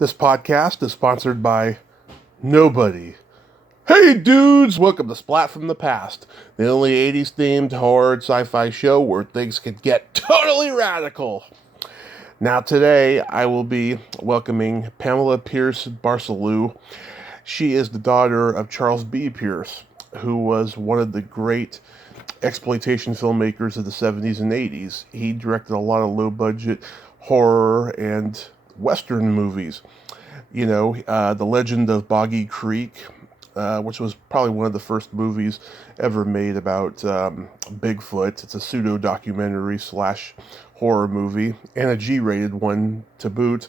This podcast is sponsored by nobody. Hey dudes, welcome to Splat from the Past, the only 80s themed horror sci-fi show where things can get totally radical. Now today I will be welcoming Pamula Pierce Barcelou. She is the daughter of Charles B. Pierce, who was one of the great exploitation filmmakers of the 70s and 80s. He directed a lot of low-budget horror and Western movies. The Legend of Boggy Creek, which was probably one of the first movies ever made about Bigfoot. It's a pseudo-documentary slash horror movie, and a G-rated one to boot.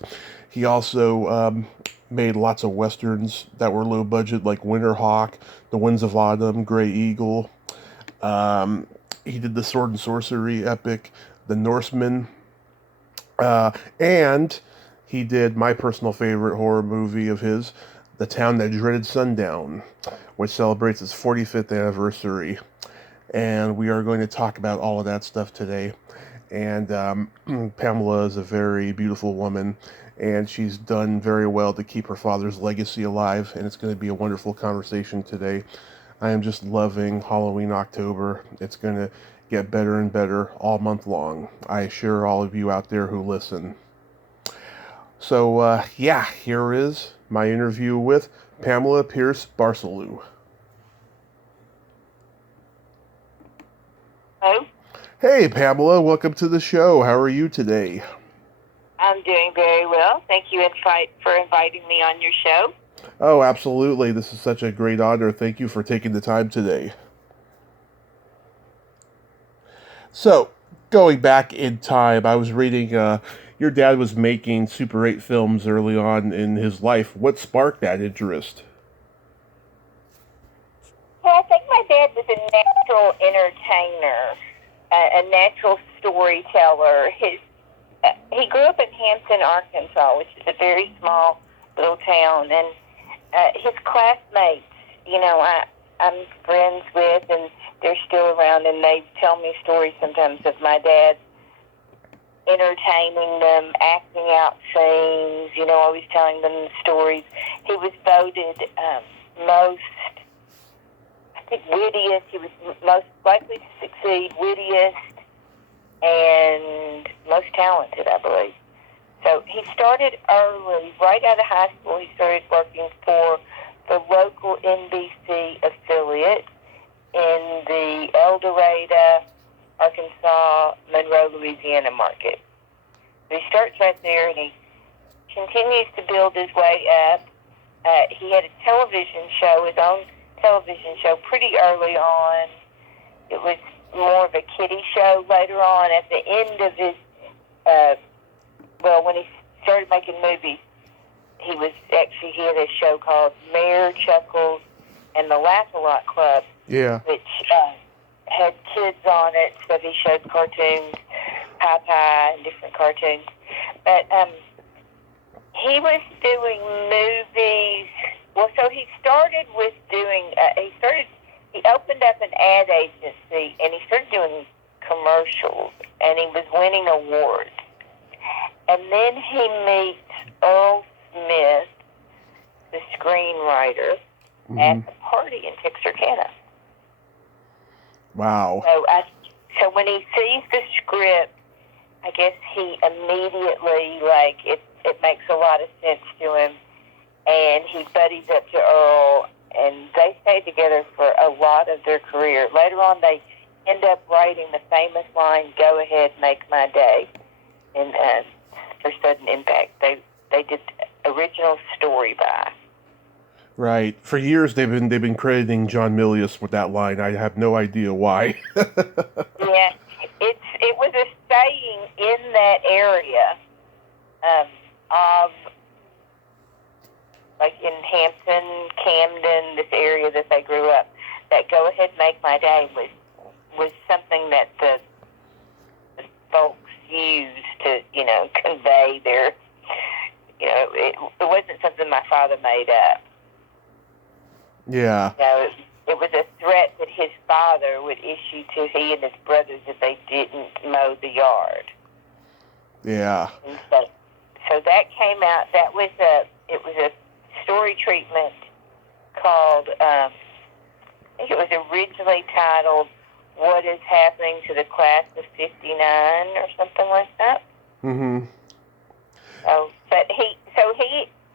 He also made lots of Westerns that were low budget, like Winter Hawk, The Winds of Autumn, Grey Eagle. He did the sword and sorcery epic, The Norseman, and he did my personal favorite horror movie of his, The Town That Dreaded Sundown, which celebrates its 45th anniversary. And we are going to talk about all of that stuff today. And Pamela is a very beautiful woman, and she's done very well to keep her father's legacy alive, and it's going to be a wonderful conversation today. I am just loving Halloween October. It's going to get better and better all month long. I assure all of you out there who listen. So, here is my interview with Pamula Pierce Barcelou. Hello? Hey, Pamela, welcome to the show. How are you today? I'm doing very well. Thank you for inviting me on your show. Oh, absolutely. This is such a great honor. Thank you for taking the time today. So, going back in time, I was reading your dad was making Super 8 films early on in his life. What sparked that interest? Well, I think my dad was a natural entertainer, a natural storyteller. He grew up in Hampton, Arkansas, which is a very small little town, and his classmates, I'm friends with, and they're still around, and they tell me stories sometimes of my dad entertaining them, acting out scenes, always telling them stories. He was voted wittiest. He was most likely to succeed, wittiest, and most talented, I believe. So he started early, right out of high school. He started working for the local NBC affiliate in the El Dorado, Arkansas, Monroe, Louisiana market. So he starts right there, and he continues to build his way up. He had a television show, his own television show, pretty early on. It was more of a kiddie show. Later on, at the end of his, when he started making movies, he had a show called Mayor Chuckles and the Laugh-A-Lot Club, which had kids on it, so he showed cartoons, Popeye, and different cartoons. But he was doing movies. Well, so he started with doing, he opened up an ad agency, and he started doing commercials, and he was winning awards. And then he meets Earl Smith, the screenwriter, at the party in Texarkana. Wow. So when he sees the script, I guess he immediately, it makes a lot of sense to him, and he buddies up to Earl, and they stay together for a lot of their career. Later on, they end up writing the famous line, "Go ahead, make my day," and for Sudden Impact. They did original story by. Right. For years, they've been crediting John Milius with that line. I have no idea why. Yeah, it was a saying in that area of, like in Hampton, Camden, this area that they grew up, that "Go ahead, make my day" was something that the folks used to, convey their, it wasn't something my father made up. Yeah. It was a threat that his father would issue to he and his brothers if they didn't mow the yard. Yeah. And so that came out. It was a story treatment called, I think it was originally titled "What Is Happening to the Class of '59" or something like that. Mm-hmm. But he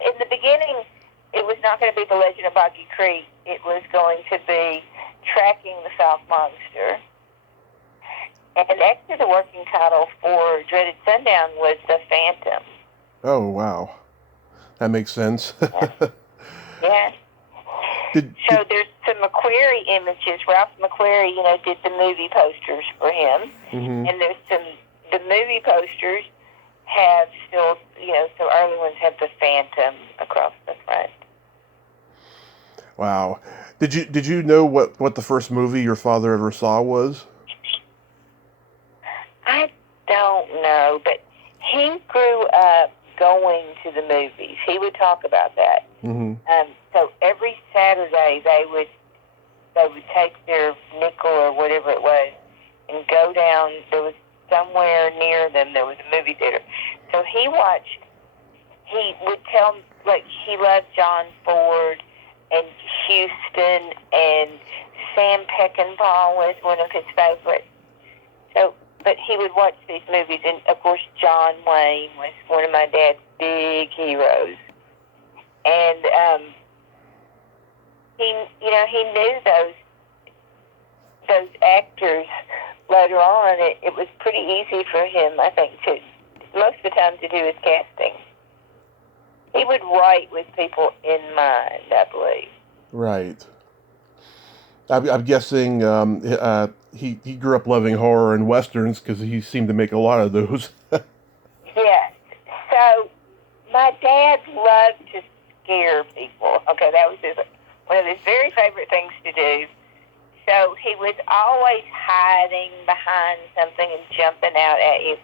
in the beginning, it was not going to be The Legend of Boggy Creek. It was going to be Tracking the South Monster. And actually the working title for Dreaded Sundown was The Phantom. Oh, wow. That makes sense. Yeah. So there's some McQuarrie images. Ralph McQuarrie, did the movie posters for him. Mm-hmm. And the movie posters have still, so early ones have the Phantom across the front. Wow. Did you know what the first movie your father ever saw was? I don't know, but he grew up going to the movies. He would talk about that. Mm-hmm. So every Saturday they would take their nickel or whatever it was and go down. There was somewhere near them there was a movie theater. So he would tell, like, he loved John Ford and Houston, and Sam Peckinpah was one of his favorites. So, but he would watch these movies, and of course John Wayne was one of my dad's big heroes. And he knew those actors later on. It was pretty easy for him, I think, to most of the time to do his casting. He would write with people in mind, I believe. Right. I'm guessing he grew up loving horror and westerns because he seemed to make a lot of those. Yes. So my dad loved to scare people. Okay, that was one of his very favorite things to do. So he was always hiding behind something and jumping out at you,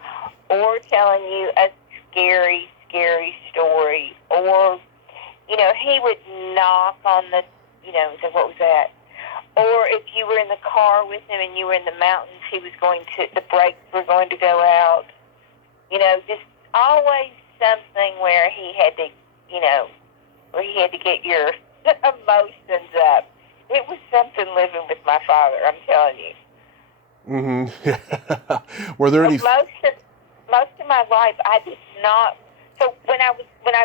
or telling you a scary story, or, he would knock on the, and say, what was that? Or if you were in the car with him and you were in the mountains, the brakes were going to go out. Just always something where he had to, get your emotions up. It was something living with my father, I'm telling you. Mm-hmm. Were there any... Most of my life, I did not... So when I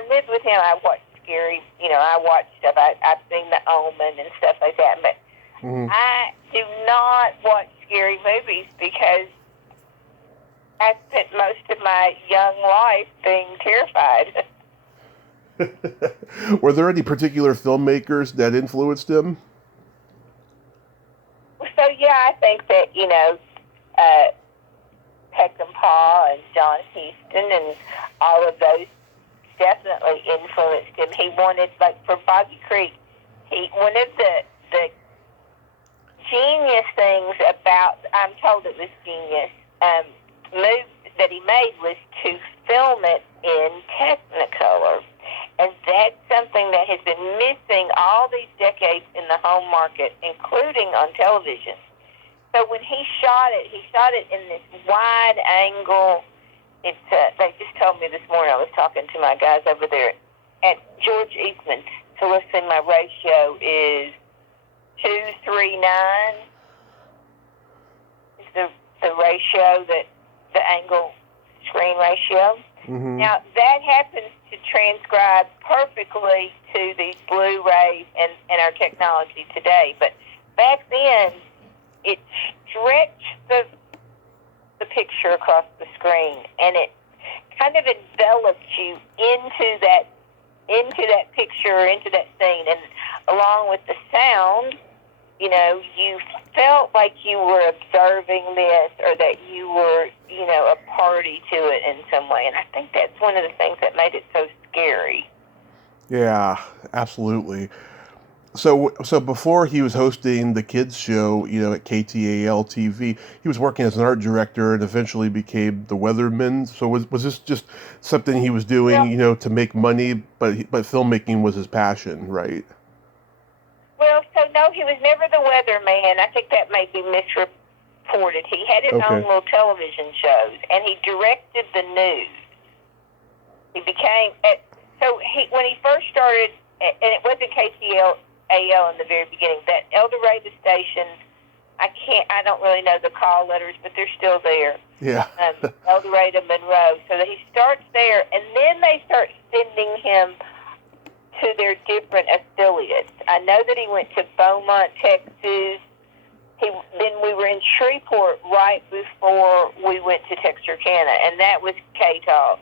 lived with him, I watched scary, I watched stuff. I've seen The Omen and stuff like that, but mm-hmm. I do not watch scary movies because I spent most of my young life being terrified. Were there any particular filmmakers that influenced him? So, yeah, I think that, Peckinpah and John Huston and all of those definitely influenced him. He wanted, like, for Boggy Creek, one of the genius things about, I'm told it was genius, move that he made was to film it in Technicolor. And that's something that has been missing all these decades in the home market, including on television. So when he shot it in this wide angle. They just told me this morning, I was talking to my guys over there at George Eastman. So let's see, my ratio is 2:3:9. Is the ratio, the angle screen ratio. Mm-hmm. Now, that happens to transcribe perfectly to these Blu-rays and our technology today. But back then, it stretched the picture across the screen, and it kind of enveloped you into that picture, into that scene. And along with the sound, you felt like you were observing this, or that you were, a party to it in some way. And I think that's one of the things that made it so scary. Yeah, absolutely. So before he was hosting the kids show, at KTAL TV, he was working as an art director and eventually became the weatherman. So was this just something he was doing, to make money, but filmmaking was his passion, right? Well, so no, he was never the weatherman. I think that may be misreported. He had his own little television shows, and he directed the news. when he first started, and it wasn't KCAL in the very beginning, that El Dorado station, I don't really know the call letters, but they're still there. Yeah. El Dorado, Monroe. So that he starts there, and then they start sending him to their different affiliates. I know that he went to Beaumont, Texas. Then we were in Shreveport right before we went to Texarkana, and that was KTAL.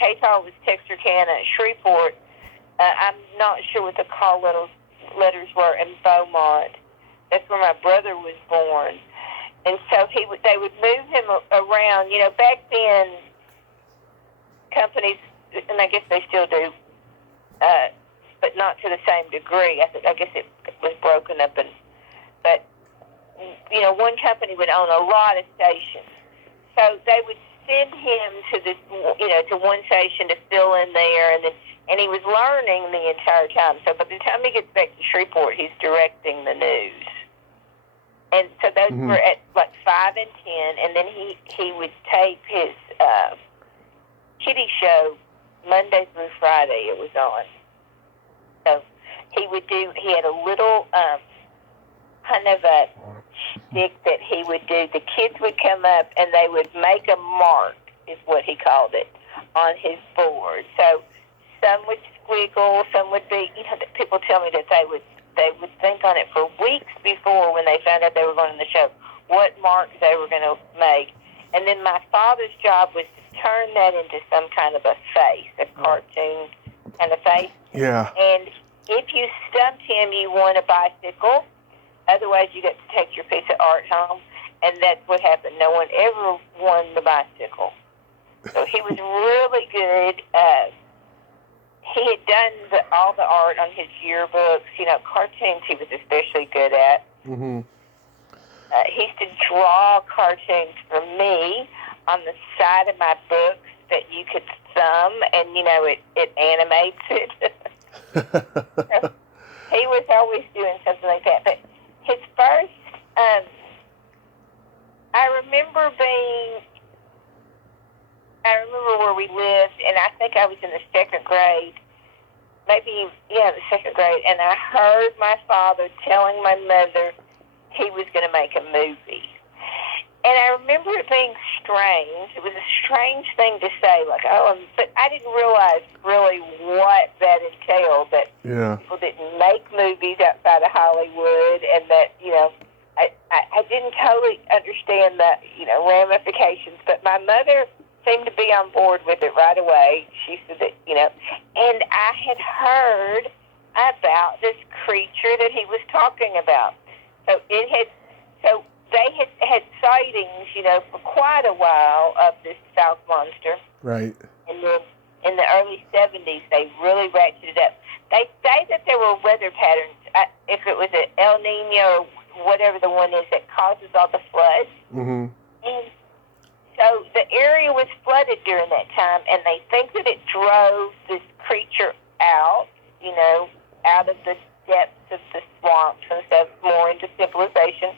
KTAL was Texarkana. Shreveport, I'm not sure what the call letters were in Beaumont. That's where my brother was born. And so they would move him around. You know, back then, companies, and I guess they still do, but not to the same degree. I guess it was broken up. But, you know, one company would own a lot of stations. So they would send him to this, you know, to one station to fill in there, and he was learning the entire time. So by the time he gets back to Shreveport, he's directing the news. And so those were at like 5 and 10, and then he would tape his kiddie show Monday through Friday. It was on. So he had a little kind of a stick that he would do. The kids would come up and they would make a mark, is what he called it, on his board. So some would squiggle, some would be, you know, people tell me that they would think on it for weeks before, when they found out they were going on the show, what marks they were going to make. And then my father's job was to turn that into some kind of a face, a cartoon kind of face. Yeah. And if you stumped him, you won a bicycle. Otherwise, you got to take your piece of art home. And that's what happened. No one ever won the bicycle. So he was really good. He had done all the art on his yearbooks. You know, cartoons he was especially good at. Mm-hmm. He used to draw cartoons for me on the side of my books that you could thumb, and, you know, it animates it. So he was always doing something like that. But his first, I remember where we lived, and I think I was in the second grade, the second grade, and I heard my father telling my mother he was going to make a movie. And I remember it being strange. It was a strange thing to say, like, but I didn't realize really what that entailed, that people didn't make movies outside of Hollywood, and that, you know, I didn't totally understand the, you know, ramifications, but my mother seemed to be on board with it right away. She said that, you know, and I had heard about this creature that he was talking about. So they had sightings, you know, for quite a while of this South monster. Right. And then in the early 70s, they really ratcheted up. They say that there were weather patterns, if it was an El Nino or whatever the one is that causes all the floods. Mm-hmm. And so the area was flooded during that time, and they think that it drove this creature out, you know, out of the depths of the swamps and stuff, more into civilization.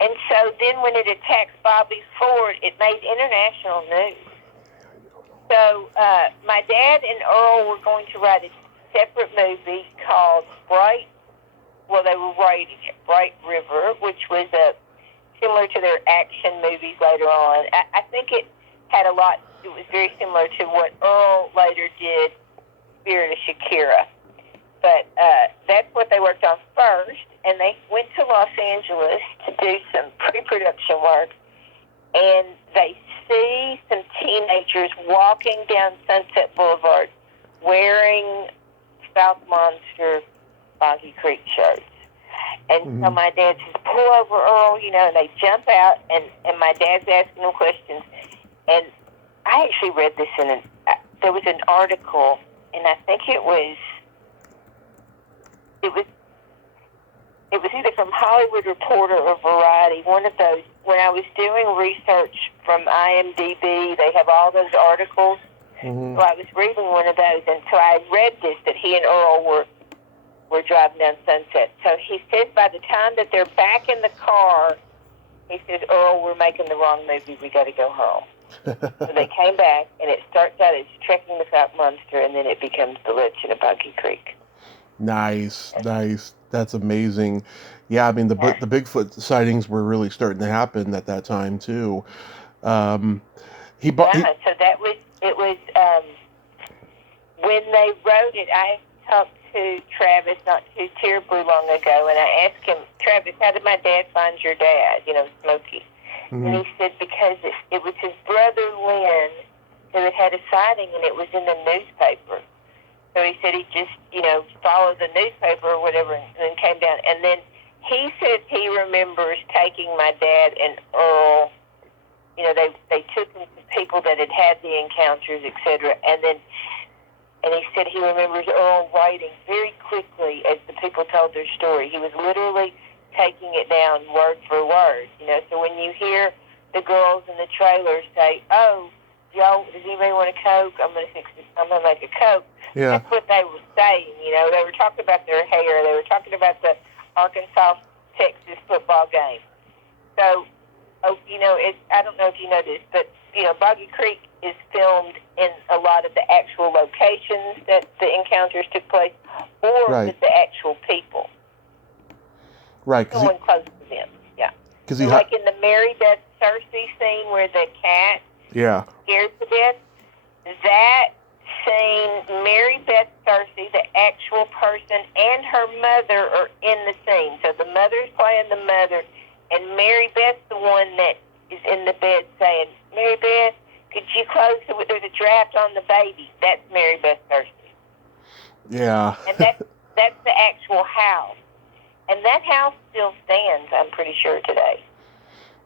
And so then when it attacked Bobby Ford, it made international news. So my dad and Earl were going to write a separate movie called Bright River, which was similar to their action movies later on. I think it was very similar to what Earl later did, Spirit of Shakira. But that's what they worked on first, and they went to Los Angeles to do some pre-production work, and they see some teenagers walking down Sunset Boulevard wearing South Monster Boggy Creek shirts. And so my dad says, pull over, Earl, you know, and they jump out, and my dad's asking them questions. And I actually read this there was an article, and I think it was either from Hollywood Reporter or Variety, one of those. When I was doing research from IMDb, they have all those articles. Mm-hmm. So I was reading one of those, and so I read this, that he and Earl were driving down Sunset. So he says by the time that they're back in the car, he says, Earl, we're making the wrong movie. We got to go home. So they came back, and it starts out as Trekking the Fat Monster, and then it becomes The Legend of Boggy Creek. Nice. That's amazing. Yeah, I mean the Bigfoot sightings were really starting to happen at that time too. So that was when they wrote it. I talked to Travis not too terribly long ago, and I asked him, Travis, how did my dad find your dad? Smokey. Mm-hmm. And he said because it was his brother Lynn who had a sighting, and it was in the newspaper. So he said he just, followed the newspaper or whatever and then came down. And then he said he remembers taking my dad and Earl, they took him to people that had the encounters, etc. And he said he remembers Earl writing very quickly as the people told their story. He was literally taking it down word for word, So when you hear the girls in the trailer say, "Oh, y'all, does anybody want a Coke? I'm going to fix this. I'm going to make a Coke." Yeah. That's what they were saying, They were talking about their hair. They were talking about the Arkansas-Texas football game. So, I don't know if you know this, but, Boggy Creek is filmed in a lot of the actual locations that the encounters took place, or with the actual people. Right. Someone close to them, yeah. Like in the Mary Beth Cersei scene where the cat scared to death, that scene, Mary Beth Cersei, the actual person, and her mother are in the scene. So the mother's playing the mother, and Mary Beth's the one that is in the bed saying, "Mary Beth, could you close there's a draft on the baby?" That's Mary Beth Cersei. Yeah. And that's the actual house. And that house still stands, I'm pretty sure, today.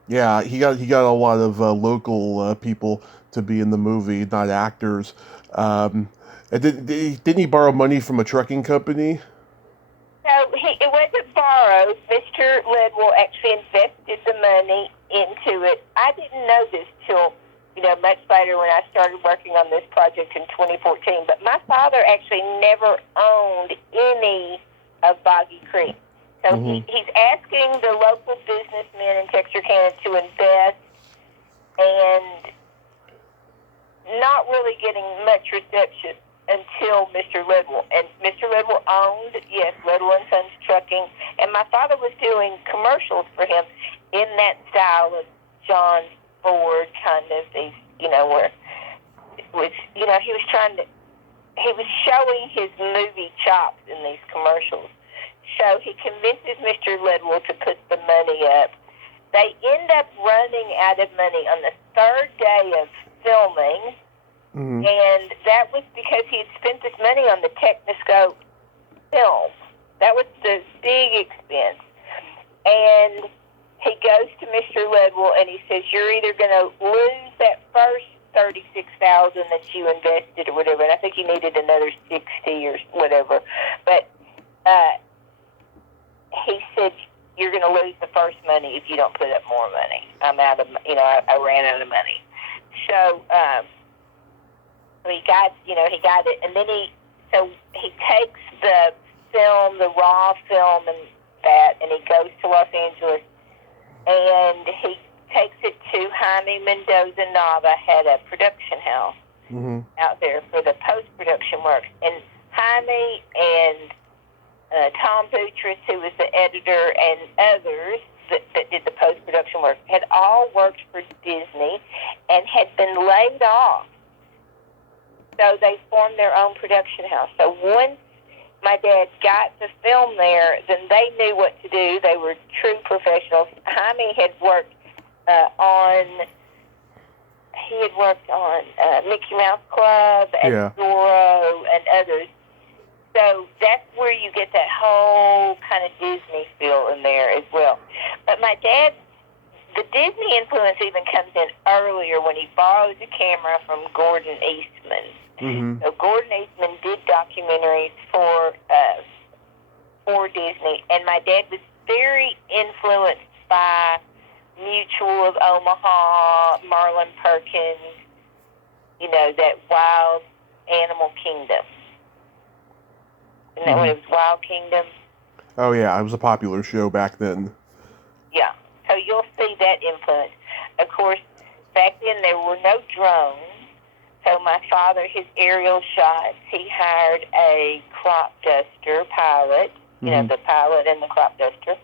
Yeah, he got a lot of local people to be in the movie, not actors. And didn't he borrow money from a trucking company? No, it wasn't borrowed. Mr. Ledwell actually invested the money into it. I didn't know this till, much later when I started working on this project in 2014. But my father actually never owned any of Boggy Creek. So he's asking the local businessmen in Texarkana to invest and not really getting much reception until Mr. Ledwell. And Mr. Ledwell owned, Ledwell & Sons Trucking. And my father was doing commercials for him in that style of John Ford kind of, where it was, he was showing his movie chops in these commercials. So he convinces Mr. Ledwell to put the money up. They end up running out of money on the third day of filming, and that was because he had spent this money on the Technoscope film. That was the big expense. And he goes to Mr. Ledwell and he says, "You're either going to lose that first $36,000 that you invested or whatever," and I think he needed another 60 or whatever, but he said, "You're going to lose the first money if you don't put up more money. I'm out of, I ran out of money." So he got it, and then he takes the film, the raw film, and he goes to Los Angeles, and he takes it to Jaime Mendoza Nava, had a production house out there for the post-production work, and Jaime and Tom Boutros, who was the editor, and others that did the post-production work, had all worked for Disney and had been laid off. So they formed their own production house. So once my dad got the film there, then they knew what to do. They were true professionals. Jaime had worked on Mickey Mouse Club and Zorro and others. So that's where you get that whole kind of Disney feel in there as well. But my dad, the Disney influence even comes in earlier when he borrowed the camera from Gordon Eastman. So Gordon Eastman did documentaries for Disney, and my dad was very influenced by Mutual of Omaha, Marlon Perkins, that Wild Animal Kingdom. Isn't that what it was, Wild Kingdom? Oh, yeah, it was a popular show back then. Yeah, so you'll see that influence. Of course, back then there were no drones. So my father, his aerial shots, he hired a crop duster pilot, you know, the pilot and the crop duster,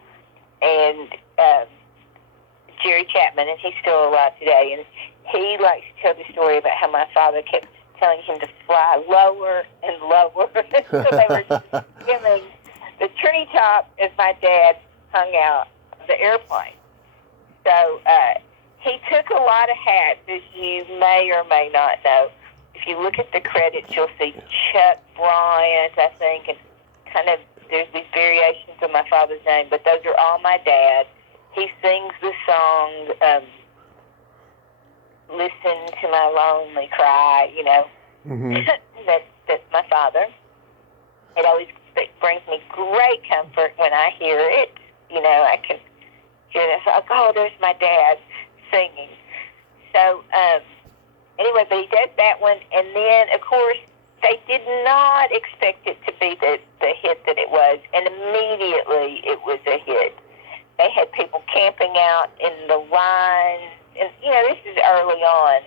and Jerry Chapman, and he's still alive today. And he likes to tell the story about how my father kept telling him to fly lower and lower. So they were skimming the treetop as my dad hung out of the airplane. So he took a lot of hats, as you may or may not know. If you look at the credits, you'll see Chuck Bryant, I think, and kind of there's these variations of my father's name, but those are all my dad. He sings the song, Listen to My Lonely Cry, you know. That's my father. It always brings me great comfort when I hear it. You know, I can hear this, like, oh, there's my dad singing. So, anyway, but he does that one, and then, of course, they did not expect it to be the hit that it was, and immediately it was a hit. They had people camping out in the lines, and, you know, this is early on,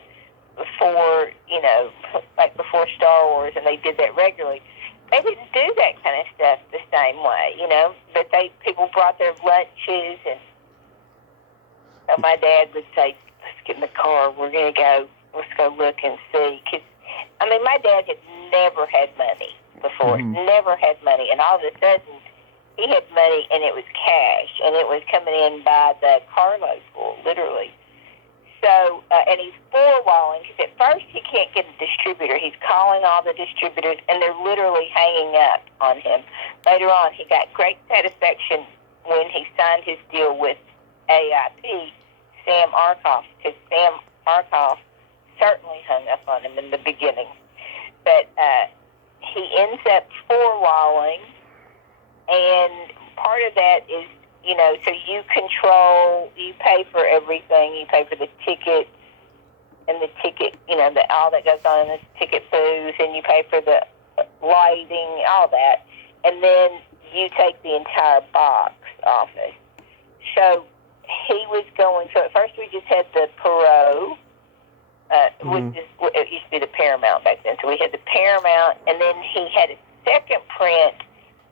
before, you know, like before Star Wars, and they did that regularly. They didn't do that kind of stuff the same way, you know, but people brought their lunches, and so my dad would say, let's get in the car, we're going to go, let's go look and see. Cause, I mean, my dad had never had money before, never had money, and all of a sudden, he had money, and it was cash, and it was coming in by the carload full, literally. So, and he's four-walling, because at first he can't get a distributor. He's calling all the distributors, and they're literally hanging up on him. Later on, he got great satisfaction when he signed his deal with AIP, Sam Arkoff, because Sam Arkoff certainly hung up on him in the beginning. But he ends up four-walling, and part of that is, you know, so you pay for everything. You pay for the tickets and the ticket, you know, all that goes on in the ticket booth, and you pay for the lighting, all that. And then you take the entire box office. So so at first we just had the Perot, which it used to be the Paramount back then. So we had the Paramount, and then he had a second print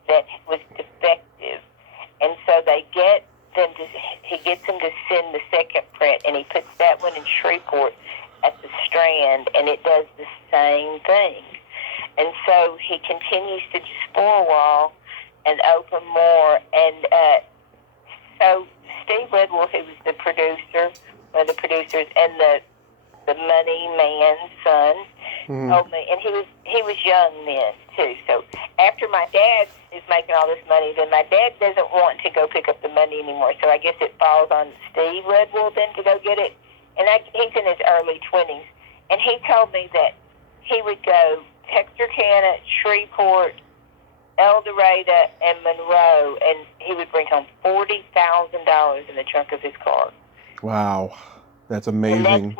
that was defective. And so he gets them to send the second print, and he puts that one in Shreveport at the Strand, and it does the same thing. And so he continues to just four-wall and open more. And so Steve Redwell, who was the producer, one of the producers, and the money man's son, told me, and he was young then too. So after my dad is making all this money, then my dad doesn't want to go pick up the money anymore. So I guess it falls on Steve Redwell then to go get it. And he's in his early 20s, and he told me that he would go Texarkana, Shreveport, El Dorado, and Monroe, and he would bring home $40,000 in the trunk of his car. Wow, that's amazing.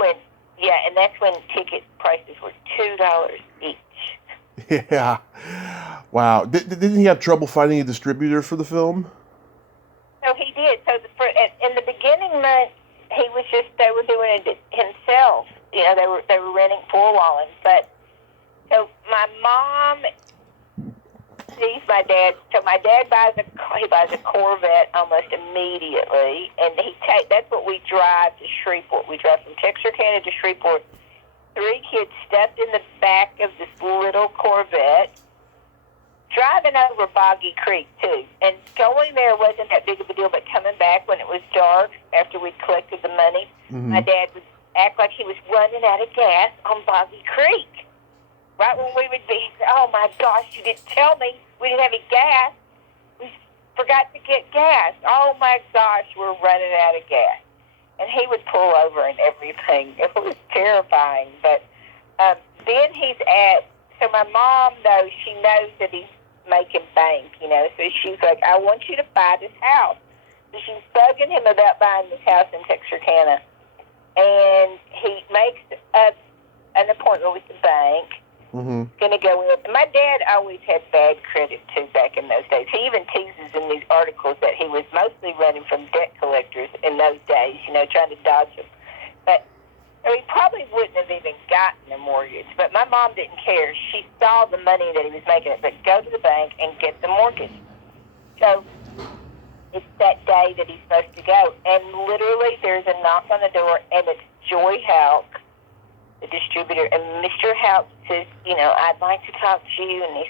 And that's when ticket prices were $2 each. Yeah. Wow. Didn't he have trouble finding a distributor for the film? So he did. So in the beginning months, they were doing it himself. You know, they were renting four-walling. But so my mom sees my dad. So my dad buys a Corvette almost immediately, and that's what we drive to Shreveport. We drive from Texarkana to Shreveport. 3 kids stuffed in the back of this little Corvette, driving over Boggy Creek, too. And going there wasn't that big of a deal, but coming back when it was dark, after we'd collected the money, my dad would act like he was running out of gas on Boggy Creek. Right when we would be, oh, my gosh, you didn't tell me we didn't have any gas. We forgot to get gas. Oh, my gosh, we're running out of gas. And he would pull over and everything. It was terrifying. But then so my mom, though, she knows that he's making bank, you know. So she's like, I want you to buy this house. So she's bugging him about buying this house in Texarkana. And he makes an appointment with the bank. Going to go in. My dad always had bad credit, too, back in those days. He even teases in these articles that he was mostly running from debt collectors in those days, you know, trying to dodge them. But So he probably wouldn't have even gotten a mortgage. But my mom didn't care. She saw the money that he was making. It said, go to the bank and get the mortgage. So it's that day that he's supposed to go. And literally there's a knock on the door, and it's Joy Houck, the distributor. And Mr. Houck says, I'd like to talk to you. And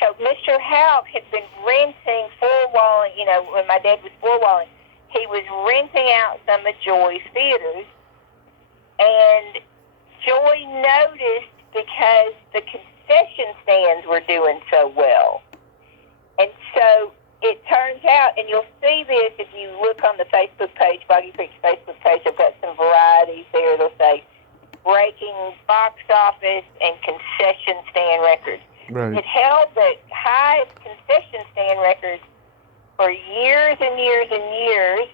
so Mr. Houck had been renting four-walling, when my dad was four-walling, he was renting out some of Joy's theaters. And Joy noticed because the concession stands were doing so well. And so it turns out, and you'll see this if you look on the Facebook page, Boggy Creek's Facebook page, I've got some varieties there. They'll say, breaking box office and concession stand records. Right. It held the highest concession stand records for years and years and years.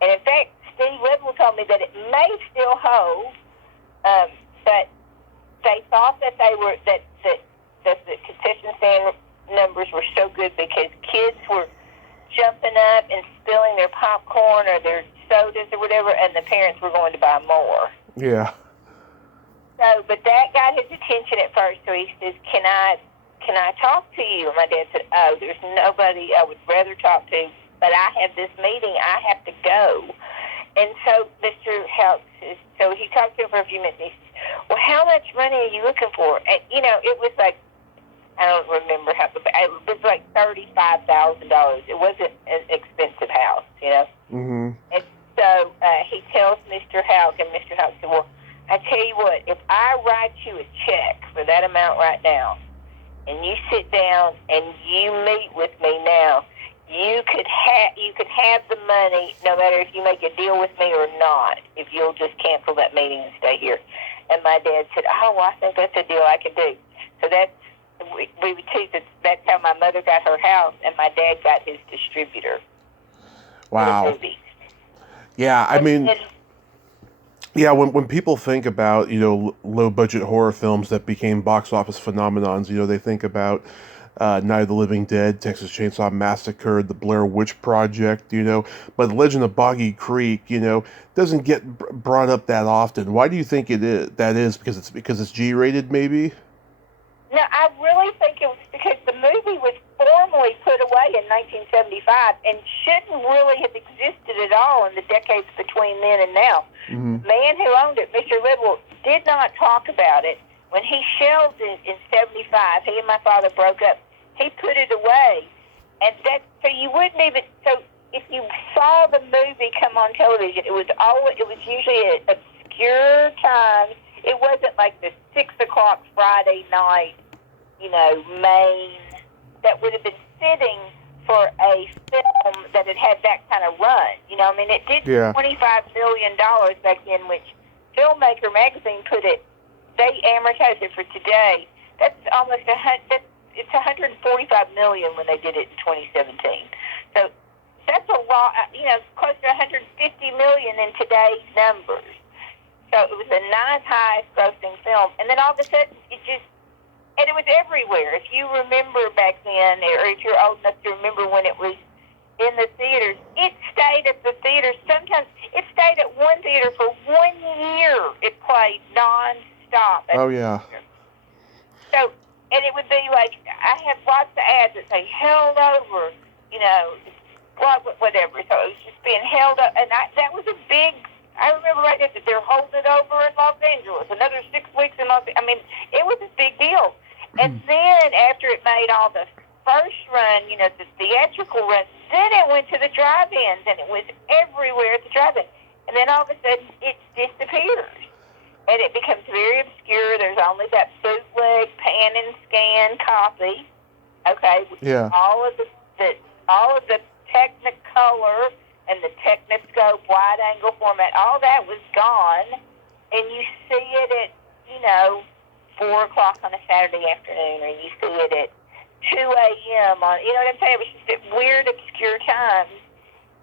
And in fact, Steve Little told me that it may still hold, but they thought that that the concession stand numbers were so good because kids were jumping up and spilling their popcorn or their sodas or whatever, and the parents were going to buy more. Yeah. So, but that got his attention at first. So he says, "Can I talk to you?" And my dad said, "Oh, there's nobody I would rather talk to, but I have this meeting. I have to go." And so Mr. Houck says, so he talked to him for a few minutes. And he says, "Well, how much money are you looking for?" And it was like, I don't remember how, but it was like $35,000. It wasn't an expensive house, Mm-hmm. And so he tells Mr. Houck, and Mr. Houck said, "Well, I tell you what, if I write you a check for that amount right now, and you sit down and you meet with me now, you could have the money no matter if you make a deal with me or not, if you'll just cancel that meeting and stay here." And my dad said, "Oh, well, I think that's a deal I could do." So we would tease that that's how my mother got her house and my dad got his distributor. Wow. Yeah, I mean, when people think about, low-budget horror films that became box office phenomenons, they think about Night of the Living Dead, Texas Chainsaw Massacre, The Blair Witch Project, but The Legend of Boggy Creek, doesn't get brought up that often. Why do you think that is? Because it's G-rated, maybe? No, I really think it was because the movie was formally put away in 1975 and shouldn't really have existed at all in the decades between then and now. Mm-hmm. The man who owned it, Mr. Lidwell, did not talk about it. When he shelved it in 75, he and my father broke up. He put it away. And so you wouldn't even, so if you saw the movie come on television, it was usually at obscure times. It wasn't like the 6 o'clock Friday night, main, that would have been fitting for a film that had that kind of run. It did $25 million back then, which Filmmaker magazine put it, they amortized it for today. That's almost it's $145 million when they did it in 2017. So that's a lot, close to $150 million in today's numbers. So it was the ninth highest grossing film. And then all of a sudden, and it was everywhere. If you remember back then, or if you're old enough to remember when it was in the theaters, it stayed at the theaters. Sometimes it stayed at one theater for 1 year. It played nonstop. Oh, yeah. So, and it would be like, I have lots of ads that say, held over, whatever. So it was just being held up. And that was a big, I remember right there that they're holding it over in Los Angeles, another 6 weeks in Los Angeles. I mean, it was a big deal. And then after it made all the first run, the theatrical run, then it went to the drive-ins, and it was everywhere at the drive-in. And then all of a sudden, it disappears. And it becomes very obscure. There's only that bootleg pan and scan copy, okay? Yeah. All of the Technicolor and the Technoscope wide-angle format, all that was gone. And you see it at, 4 o'clock on a Saturday afternoon, or you see it at 2 a.m. on, you know what I'm saying? It was just at weird, obscure times.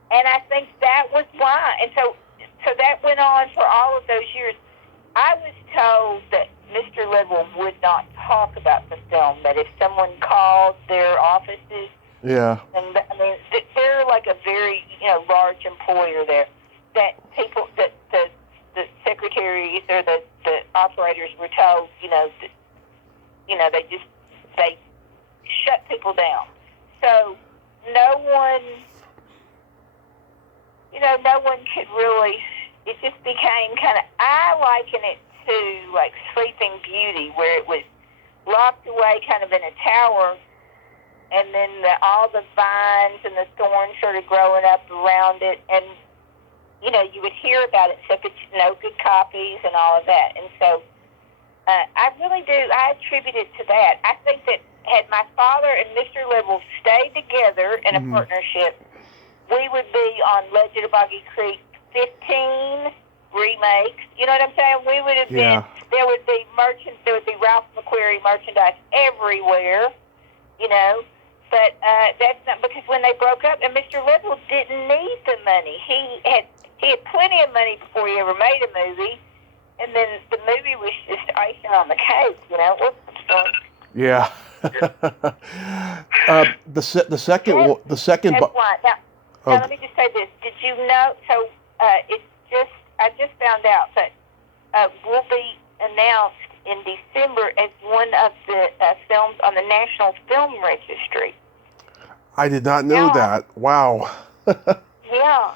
And I think that was why. And so that went on for all of those years. I was told that Mr. Lidwell would not talk about the film, that if someone called their offices, yeah, and they're like a very, large employer there, that people, that the the secretaries or the operators were told, they shut people down. So no one could really, it just became kind of, I liken it to like Sleeping Beauty, where it was locked away kind of in a tower, and then all the vines and the thorns sort of growing up around it, and, you would hear about it, except it's no good copies and all of that. And so I really do, I attribute it to that. I think that had my father and Mr. Little stayed together in a partnership, we would be on Legend of Boggy Creek 15 remakes. You know what I'm saying? We would have been, there would be Ralph McQuarrie merchandise everywhere, but that's not, because when they broke up, and Mr. Little didn't need the money. He had plenty of money before he ever made a movie, and then the movie was just icing on the cake, Yeah. The second. Now, let me just say this. Did you know? So I just found out that will be announced in December as one of the films on the National Film Registry. I did not know that. Wow. Yeah.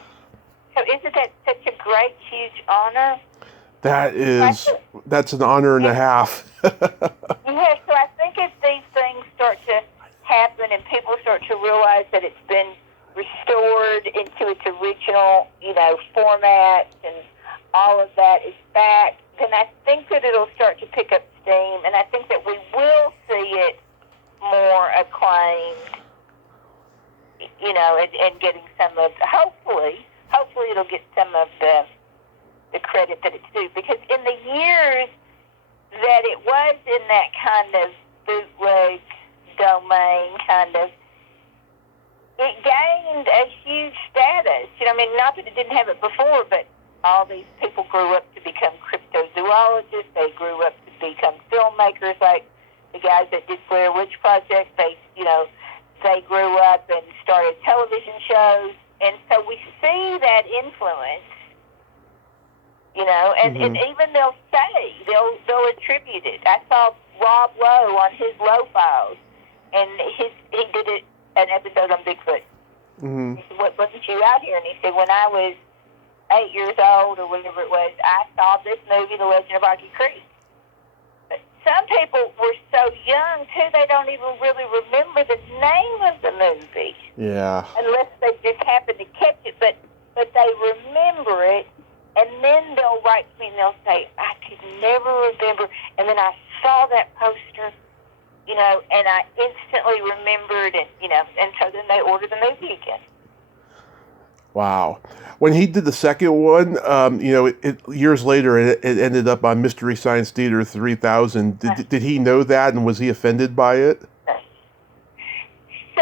So isn't that such a great, huge honor? That's an honor and a half. Yeah, so I think if these things start to happen and people start to realize that it's been restored into its original, format, and all of that is back, then I think that it'll start to pick up steam, and I think that we will see it more acclaimed, and getting some of, hopefully it'll get some of the credit that it's due, because in the years that it was in that kind of bootleg domain, it gained a huge status. Not that it didn't have it before, but all these people grew up to become cryptozoologists. They grew up to become filmmakers, like the guys that did Blair Witch Project. They grew up and started television shows, and so we see that influence. And even they'll attribute it. I saw Rob Lowe on his Lowe Files, and he did an episode on Bigfoot. Mm-hmm. He said, wasn't you out here? And he said, when I was 8 years old or whatever it was, I saw this movie, The Legend of Boggy Creek. But some people were so young, too, they don't even really remember the name of the movie. Yeah. Unless they just happen to catch it, but they remember it. And then they'll write to me and they'll say, I could never remember. And then I saw that poster, and I instantly remembered it, and so then they order the movie again. Wow. When he did the second one, years later, it ended up on Mystery Science Theater 3000. Did he know that, and was he offended by it? So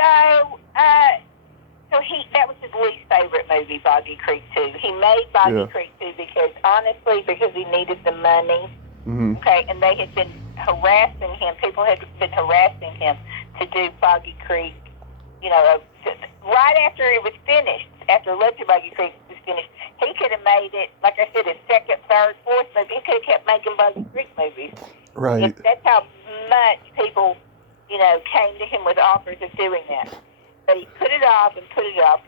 that was his least favorite movie, Boggy Creek 2. He made Boggy Creek 2 because he needed the money. Mm-hmm. Okay, and they had been harassing him. People had been harassing him to do Boggy Creek, right after it was finished, after Legend of Boggy Creek was finished. He could have made it, like I said, his second, third, fourth movie. He could have kept making Boggy Creek movies. Right. That's how much people, came to him with offers of doing that. But he put it off because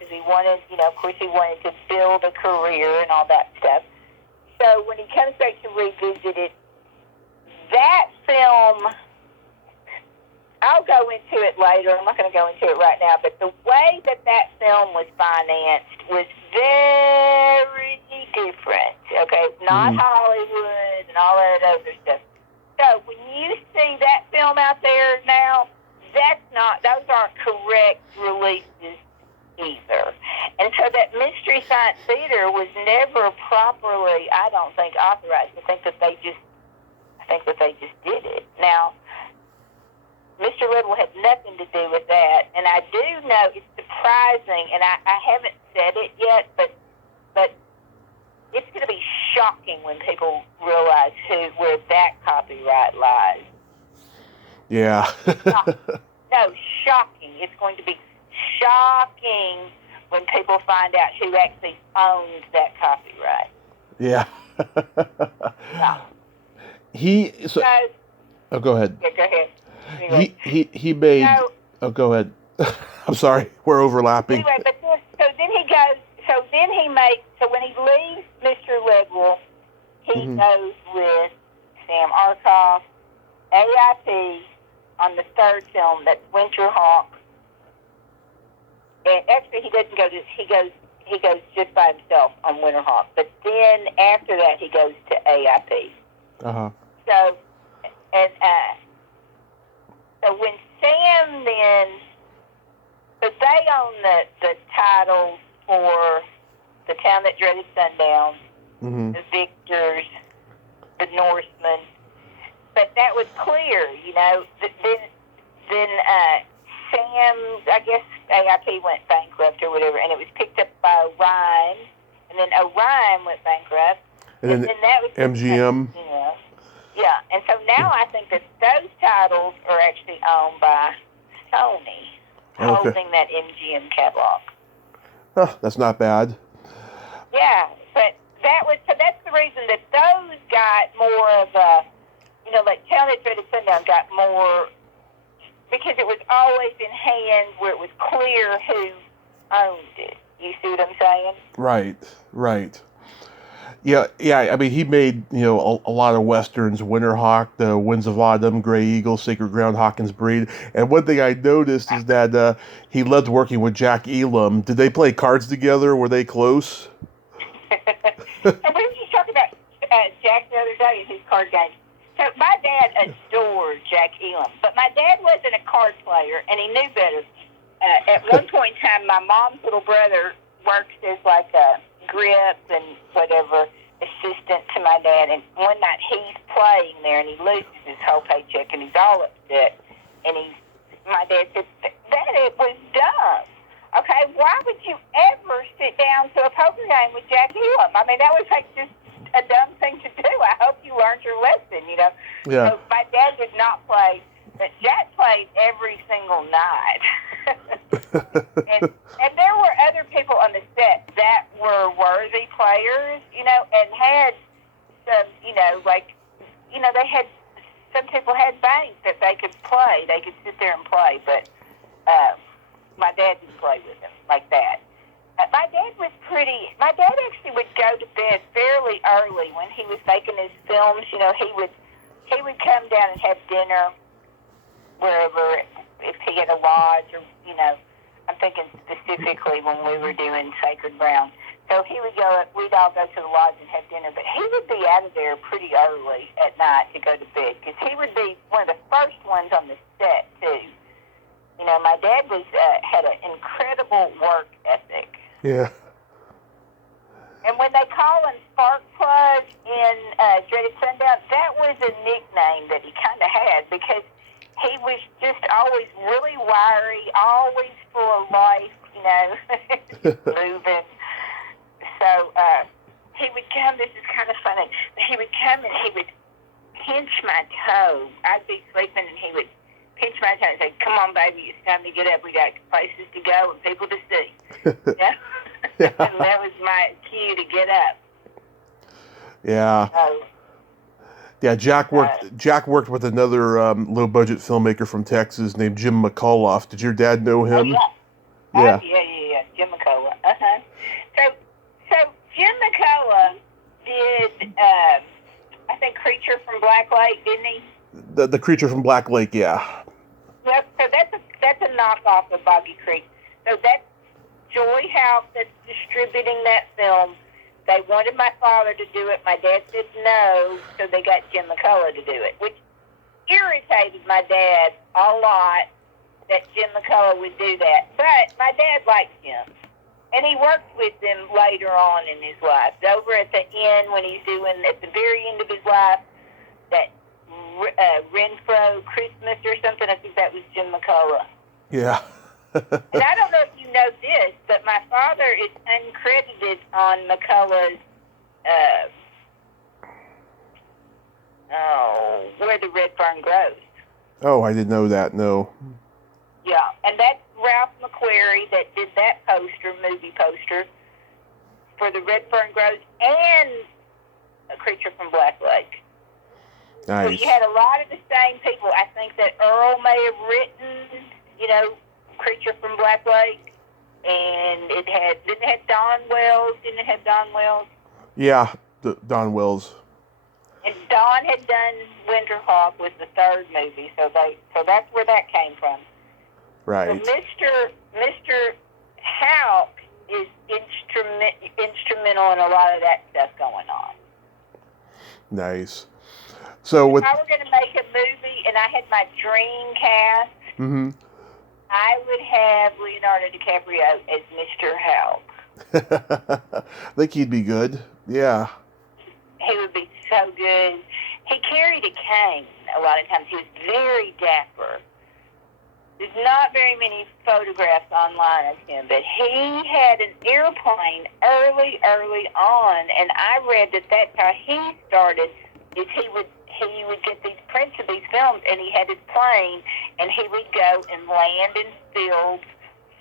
he wanted, of course, he wanted to build a career and all that stuff. So when he comes back to revisit it, that film, I'll go into it later. I'm not going to go into it right now. But the way that film was financed was very different. Okay, not Hollywood and all that other stuff. So when you see that film out there now, those aren't correct releases either. And so that Mystery Science Theater was never properly, I don't think, authorized. I think that they just did it. Now, Mr. Little had nothing to do with that, and I do know it's surprising, and I haven't said it yet, but it's going to be shocking when people realize where that copyright lies. Yeah. No, shocking. It's going to be shocking when people find out who actually owns that copyright. Yeah. Yeah. Oh, go ahead. Yeah, go ahead. Anyway. He made. Oh, go ahead. I'm sorry, we're overlapping. Anyway, but so when he leaves Mr. Ledwell, he goes with Sam Arkoff, AIP on the third film, that's Winterhawk. And actually, he goes just by himself on Winterhawk. But then after that, he goes to AIP. Uh-huh. So when Sam then, so they own the titles for the Town That Dreaded Sundown, the Victors, the Norseman. But that was clear, Then Sam, I guess AIP went bankrupt or whatever, and it was picked up by Orion, and then Orion went bankrupt, and then that was MGM. Yeah, and so now I think that those titles are actually owned by Sony, holding that MGM catalog. Oh, that's not bad. Yeah, but that's the reason that those got more of a, like Town That Dreaded Sundown got more, because it was always in hand where it was clear who owned it. You see what I'm saying? Right. Yeah. I mean, he made, a lot of westerns: Winterhawk, The Winds of Autumn, Gray Eagle, Sacred Ground, Hawkins Breed. And one thing I noticed is that he loved working with Jack Elam. Did they play cards together? Were they close? And we were just talking about Jack the other day in his card game. So my dad adored Jack Elam, but my dad wasn't a card player, and he knew better. At one point in time, my mom's little brother works as like a grip and whatever assistant to my dad, and one night he's playing there, and he loses his whole paycheck, and he's all upset, and my dad said, that it was dumb. Okay, why would you ever sit down to a poker game with Jack Elam? I mean, that was like just a dumb thing to do. I hope you learned your lesson, Yeah. So my dad did not play, but Jack played every single night. and there were other people on the set that were worthy players, and had some, they had, some people had banks that they could play. They could sit there and play, but my dad didn't play with him like that. My dad actually would go to bed fairly early when he was making his films. He would come down and have dinner wherever, if he had a lodge, or, I'm thinking specifically when we were doing Sacred Ground. So we'd all go to the lodge and have dinner, but he would be out of there pretty early at night to go to bed, because he would be one of the first ones on the set, too. My dad had an incredible work ethic. Yeah. And when they call him Spark Plug in Dreaded Sundown, that was a nickname that he kind of had, because he was just always really wiry, always full of life, moving. So he would come, this is kind of funny, he would come and he would pinch my toe. I'd be sleeping and he would pinch my toe and say, come on, baby, it's time to get up. We got places to go and people to see. Yeah. And that was my cue to get up. Yeah. Yeah, Jack worked with another low-budget filmmaker from Texas named Jim McCullough. Did your dad know him? Oh, yeah. Yeah. Jim McCullough. Uh-huh. So Jim McCullough did, I think, Creature from Black Lake, didn't he? The Creature from Black Lake, yeah. Yep. So that's a knockoff of Boggy Creek. So that's Joy House that's distributing that film. They wanted my father to do it. My dad said no, so they got Jim McCullough to do it, which irritated my dad a lot that Jim McCullough would do that. But my dad liked Jim, and he worked with him later on in his life. Over at the end, when he's doing, at the very end of his life, that Renfro Christmas or something, I think that was Jim McCullough. Yeah. And I don't know if you know this, but my father is uncredited on McCullough's, Where the Red Fern Grows. Oh, I didn't know that, no. Yeah, and that's Ralph McQuarrie that did that movie poster, for the Red Fern Grows, and A Creature from Black Lake. Nice. So you had a lot of the same people. I think that Earl may have written, Creature from Black Lake, and didn't it have Don Wells? Didn't it have Don Wells? Yeah, Don Wells. And Don had done Winterhawk was the third movie, so that's where that came from. Right. So Mr. Houck is instrumental in a lot of that stuff going on. Nice. So if I were going to make a movie and I had my dream cast, I would have Leonardo DiCaprio as Mr. Houck. I think he'd be good. Yeah. He would be so good. He carried a cane a lot of times. He was very dapper. There's not very many photographs online of him, but he had an airplane early on, and I read that that's how he started, is he would get these prints of these films, and he had his plane, and he would go and land in fields,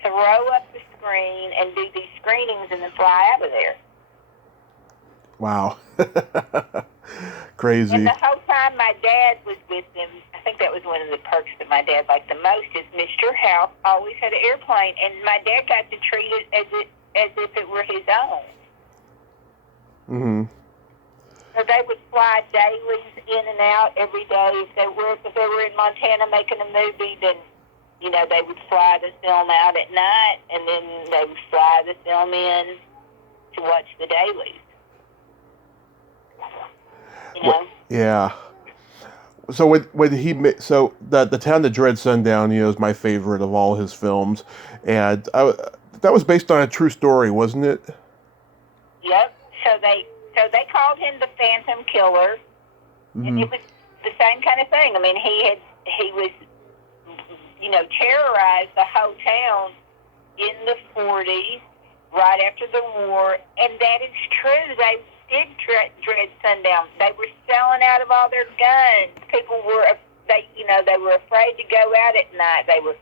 throw up the screen, and do these screenings, and then fly out of there. Wow. Crazy. And the whole time my dad was with him, I think that was one of the perks that my dad liked the most, is Mr. House always had an airplane, and my dad got to treat it as if it were his own. Mm-hmm. So they would fly dailies in and out every day. If they were in Montana making a movie, then they would fly the film out at night, and then they would fly the film in to watch the dailies. Yeah. So when he the Town That Dreaded Sundown, is my favorite of all his films, and that was based on a true story, wasn't it? Yep. So they called him the Phantom Killer, and it was the same kind of thing. I mean, he was terrorized the whole town in the 40s, right after the war, and that is true. They did dread sundown. They were selling out of all their guns. People were they were afraid to go out at night. They were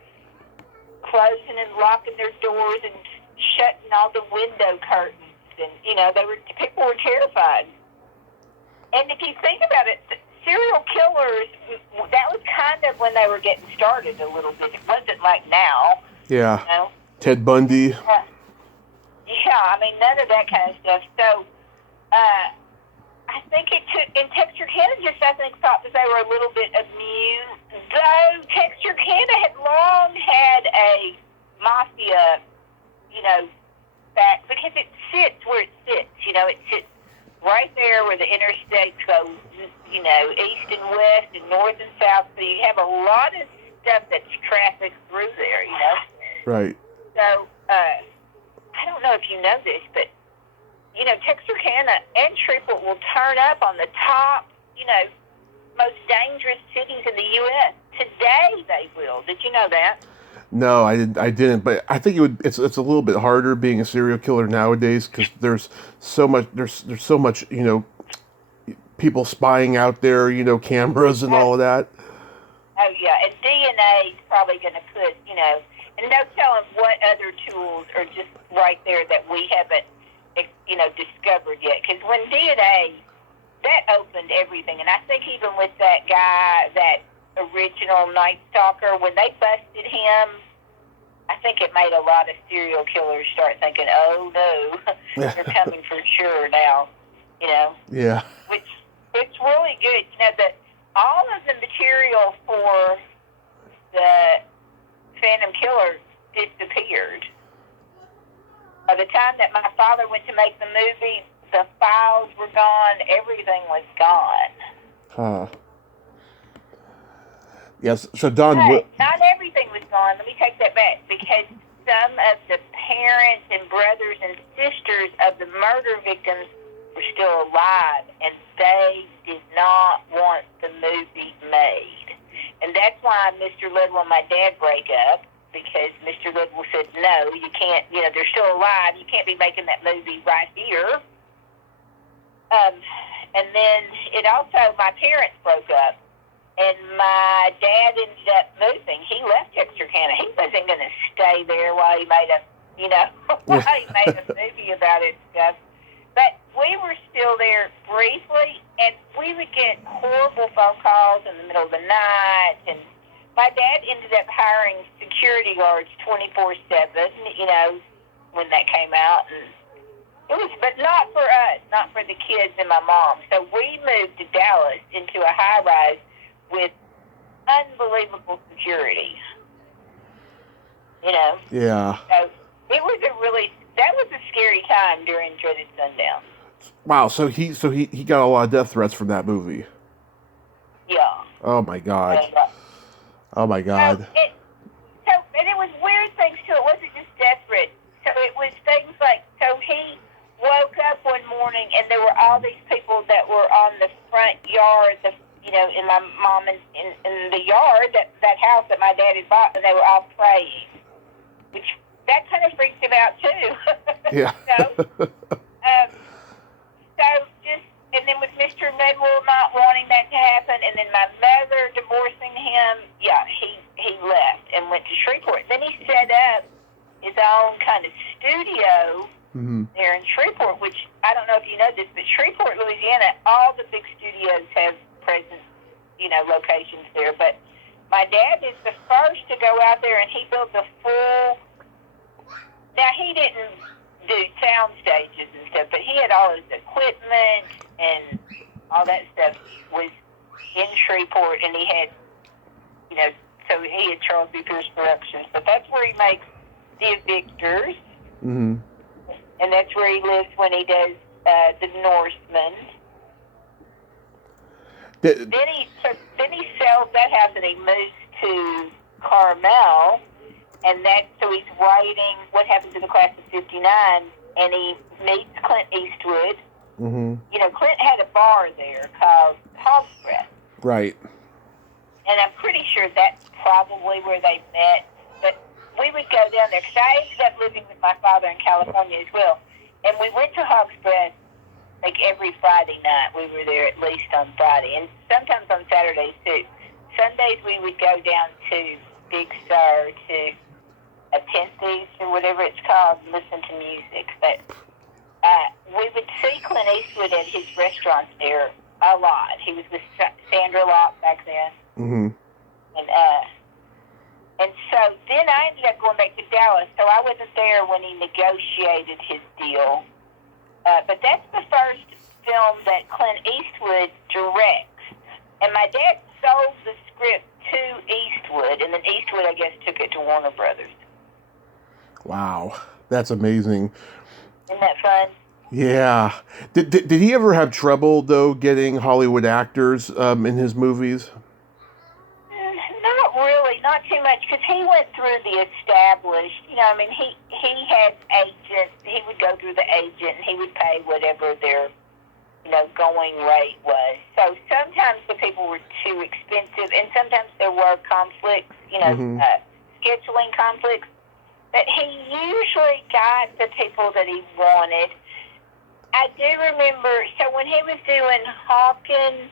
closing and locking their doors and shutting all the window curtains, and people were terrified. And if you think about it, serial killers, that was kind of when they were getting started a little bit. It wasn't like now. Yeah. Ted Bundy. Yeah, I mean, none of that kind of stuff. So, I think it took, and Texarkana just, I think, thought that they were a little bit amused. Though Texarkana had long had a mafia, back, because it sits where it sits. It sits right there where the interstates go, east and west and north and south. So you have a lot of stuff that's trafficked through there, Right. So, I don't know if you know this, but, Texarkana and Shreveport will turn up on the top, most dangerous cities in the U.S. Today they will. Did you know that? No, I didn't. But I think it's a little bit harder being a serial killer nowadays because there's so much people spying out there, cameras and all of that. Oh yeah, and DNA is probably going to put, and no telling what other tools are just right there that we haven't, discovered yet. Because when DNA, that opened everything, and I think even with that guy, that original Night Stalker, when they busted him, I think it made a lot of serial killers start thinking, oh no, they're coming for sure now, Yeah. Which it's really good, that all of the material for the Phantom Killer disappeared. By the time that my father went to make the movie, the files were gone, everything was gone. Huh. Yes, so Don... But not everything was gone. Let me take that back, because some of the parents and brothers and sisters of the murder victims were still alive, and they did not want the movie made. And that's why Mr. Little and my dad break up, because Mr. Little said, no, you can't, they're still alive, you can't be making that movie right here. And then it also, my parents broke up, and my dad ended up moving. He left Texarkana. He wasn't going to stay there while he made a movie about it and stuff. But we were still there briefly, and we would get horrible phone calls in the middle of the night, and my dad ended up hiring security guards 24/7, you know, when that came out, and it was, but not for us, not for the kids and my mom. So we moved to Dallas into a high-rise with unbelievable security, you know. Yeah. So it was that was a scary time during Dreaded Sundown. Wow, so he got a lot of death threats from that movie. Yeah. Oh my God. Oh my God. And it was weird things too. It wasn't just death threats. So it was things like, so he woke up one morning and there were all these people that were on the front yard, you know, in my mom in the yard, that house that my dad had bought, and they were all praying, which that kind of freaked him out too. Yeah. And then with Mr. Medwell not wanting that to happen, and then my mother divorcing him, yeah, he left and went to Shreveport. Then he set up his own kind of studio there in Shreveport, which I don't know if you know this, but Shreveport, Louisiana, all the big studios have present, you know, locations there. But my dad is the first to go out there, and he built a full. Now he didn't do sound stages and stuff, but he had all his equipment and all that stuff was in Shreveport, and he had, you know, so he had Charles B. Pierce Productions, but that's where he makes The Evictors, and that's where he lives when he does The Norseman. Then he sells that house and he moves to Carmel, and so he's writing What Happened to the Class of '59, and he meets Clint Eastwood. You know, Clint had a bar there called Hog's Breath. Right. And I'm pretty sure that's probably where they met. But we would go down there, because I ended up living with my father in California as well. And we went to Hog's Breath like every Friday night. We were there at least on Friday, and sometimes on Saturdays too. Sundays we would go down to Big Sur, to a Tenthie's or whatever it's called, and listen to music. But we would see Clint Eastwood at his restaurants there a lot. He was with Sandra Locke back then. And so then I ended up going back to Dallas, so I wasn't there when he negotiated his deal. But that's the first film that Clint Eastwood directs. And my dad sold the script to Eastwood, and then Eastwood, I guess, took it to Warner Brothers. Wow, that's amazing. Isn't that fun? Yeah. Did he ever have trouble, though, getting Hollywood actors in his movies? Not really, not too much, because he went through the established, you know, I mean, he had agents, he would go through the agent, and he would pay whatever their, you know, going rate was. So sometimes the people were too expensive, and sometimes there were conflicts, you know, scheduling conflicts. But he usually got the people that he wanted. I do remember, so when he was doing Hawkins,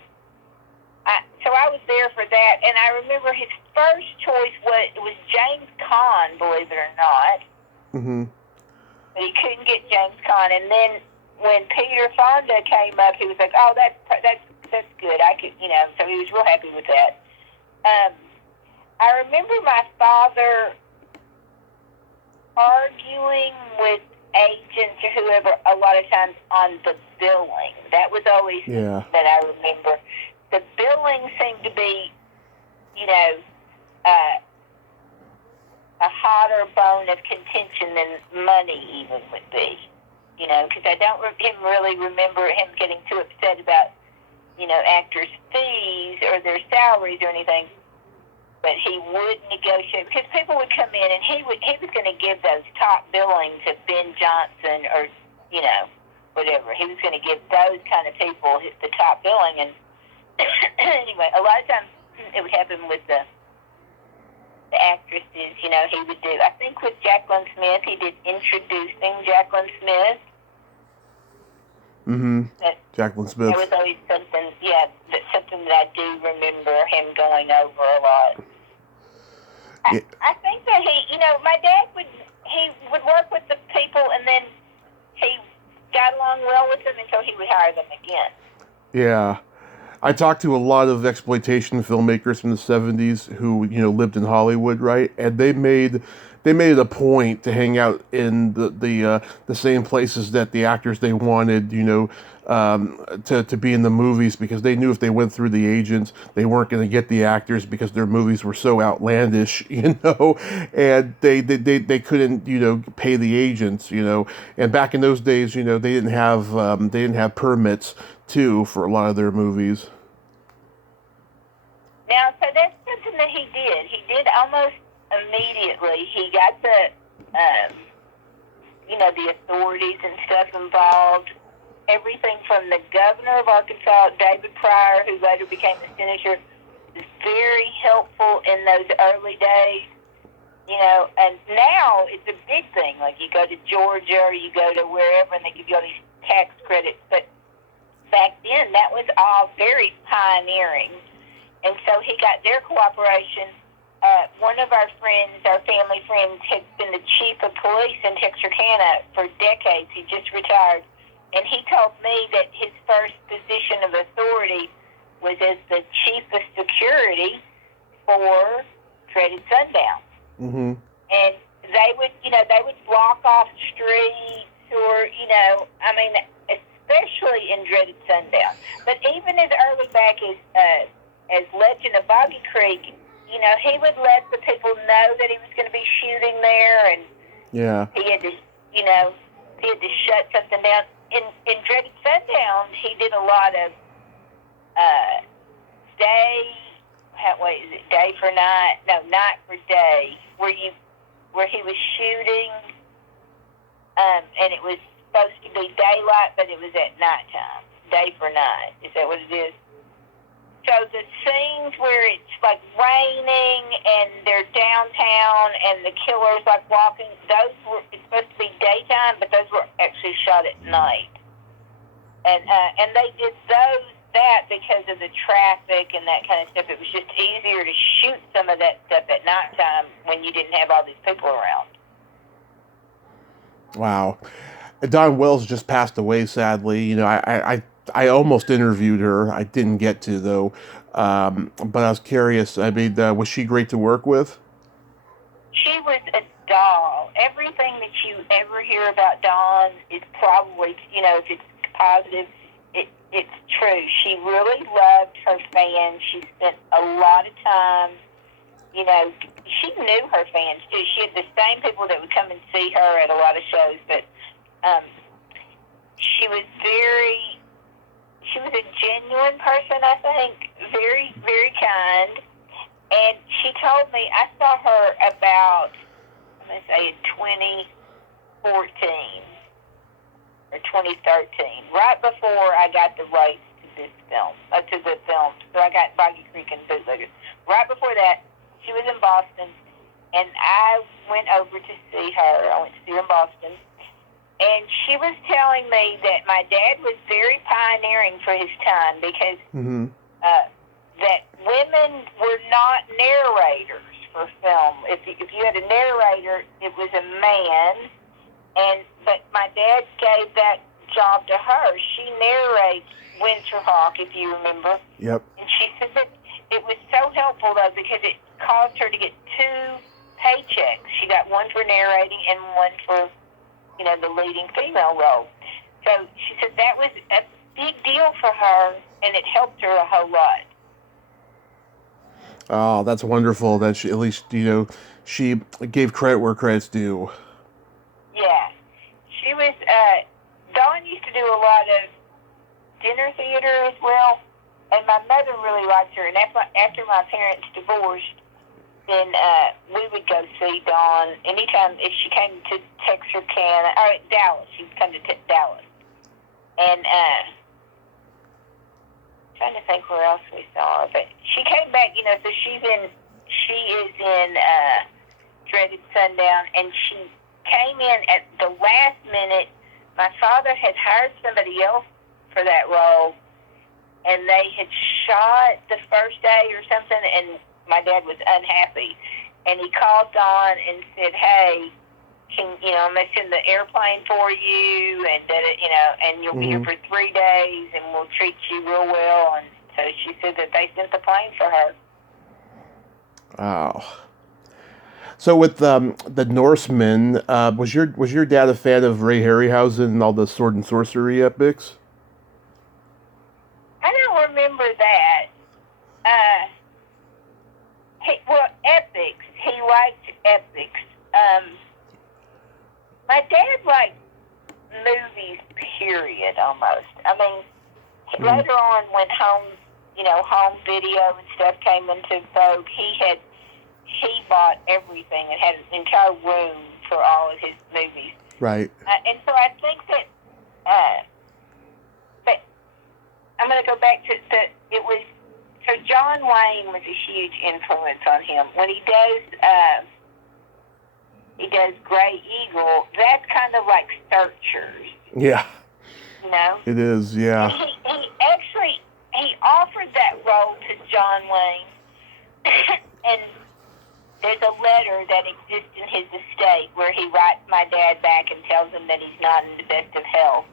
so I was there for that, and I remember his first choice was James Caan, believe it or not. But he couldn't get James Caan, and then when Peter Fonda came up, he was like, "Oh, that's good. I could, you know." So he was real happy with that. I remember my father arguing with agents or whoever a lot of times on the billing. That was always that I remember. The billing seemed to be, you know, a hotter bone of contention than money even would be. You know, because I don't really remember him getting too upset about, you know, actors' fees or their salaries or anything. But he would negotiate, because people would come in and he was going to give those top billing to Ben Johnson or, you know, whatever. He was going to give those kind of people the top billing. And anyway, a lot of times it would happen with the actresses. You know, he would do, I think with Jacqueline Smith, he did Introducing Jacqueline Smith. Jacqueline Smith. That was always something, something that I do remember him going over a lot. I think that he, you know, my dad would work with the people, and then he got along well with in. Yeah. I talked to a lot of exploitation filmmakers from the 70s who, lived in Hollywood, right? And they made it a point to hang out in the same places that the actors they wanted, to be in the movies, because they knew if they went through the agents, they weren't going to get the actors because their movies were so outlandish, and they couldn't, pay the agents, And back in those days, they didn't have permits too for a lot of their movies. Now, so that's something that he did. He did almost immediately. He got the authorities and stuff involved. Everything from the governor of Arkansas, David Pryor, who later became the senator, was very helpful in those early days. And now it's a big thing. Like, you go to Georgia or you go to wherever, and they give you all these tax credits. But back then, that was all very pioneering. And so he got their cooperation. One of our friends, our family friends, had been the chief of police in Texarkana for decades. He just retired. And he told me that his first position of authority was as the chief of security for Dreaded Sundown. Mm-hmm. And they would block off streets or, especially in Dreaded Sundown. But even as early back as Legend of Boggy Creek, he would let the people know that he was going to be shooting there, and he had to, shut something down. In Dreaded Sundown, he did a lot of day for night? No, night for day, where he was shooting, and it was supposed to be daylight, but it was at nighttime. Day for night. Is that what it is? So the scenes where it's like raining and they're downtown and the killer's like walking, it's supposed to be daytime, but those were actually shot at night. And they did that because of the traffic and that kind of stuff. It was just easier to shoot some of that stuff at nighttime when you didn't have all these people around. Wow. Dawn Wells just passed away, sadly. I almost interviewed her. I didn't get to, though. But I was curious. I mean, was she great to work with? She was a doll. Everything that you ever hear about Dawn is probably, if it's positive, it's true. She really loved her fans. She spent a lot of time, she knew her fans, too. She had the same people that would come and see her at a lot of shows, but she was a genuine person, I think, very, very kind. And she told me, I saw her about, I'm going to say in 2014 or 2013, right before I got the rights to the film. So I got Boggy Creek and Bootleggers. Right before that, she was in Boston, and I went over to see her. I went to see her in Boston. And she was telling me that my dad was very pioneering for his time because that women were not narrators for film. If you had a narrator, it was a man. But my dad gave that job to her. She narrates Winterhawk, if you remember. Yep. And she said that it was so helpful, though, because it caused her to get 2 paychecks. She got one for narrating and one for the leading female role. So she said that was a big deal for her, and it helped her a whole lot. Oh, that's wonderful that she, at least, she gave credit where credit's due. Yeah. She was, Dawn used to do a lot of dinner theater as well, and my mother really liked her, and after my parents divorced, then we would go see Dawn anytime if she came to Texarkana, or Dallas. She'd come to Dallas. And trying to think where else we saw her. But she came back, so she is in Dreaded Sundown, and she came in at the last minute. My father had hired somebody else for that role, and they had shot the first day or something, and my dad was unhappy, and he called Dawn and said, "Hey, I'm going to send the airplane for you, and and you'll be here for 3 days, and we'll treat you real well. And so she said that they sent the plane for her. Wow. So with the Norseman, was your dad a fan of Ray Harryhausen and all the sword and sorcery epics? I don't remember that. Epics. He liked epics. My dad liked movies, period, almost. I mean, later on when home video and stuff came into vogue, he bought everything and had an entire room for all of his movies. Right. And so I think that, but I'm going to go back to so John Wayne was a huge influence on him. When he does Grey Eagle, that's kind of like Searchers. Yeah. You know? It is, yeah. And he offered that role to John Wayne, and there's a letter that exists in his estate where he writes my dad back and tells him that he's not in the best of health,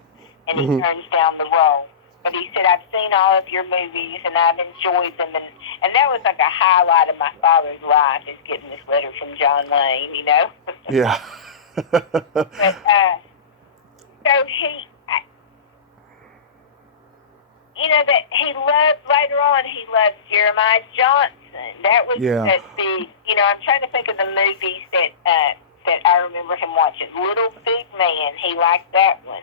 and he turns down the role. But he said, I've seen all of your movies, and I've enjoyed them. And that was like a highlight of my father's life, is getting this letter from John Wayne, you know? Yeah. But, so that he loved, later on, he loved Jeremiah Johnson. That was a big, I'm trying to think of the movies that I remember him watching. Little Big Man, he liked that one.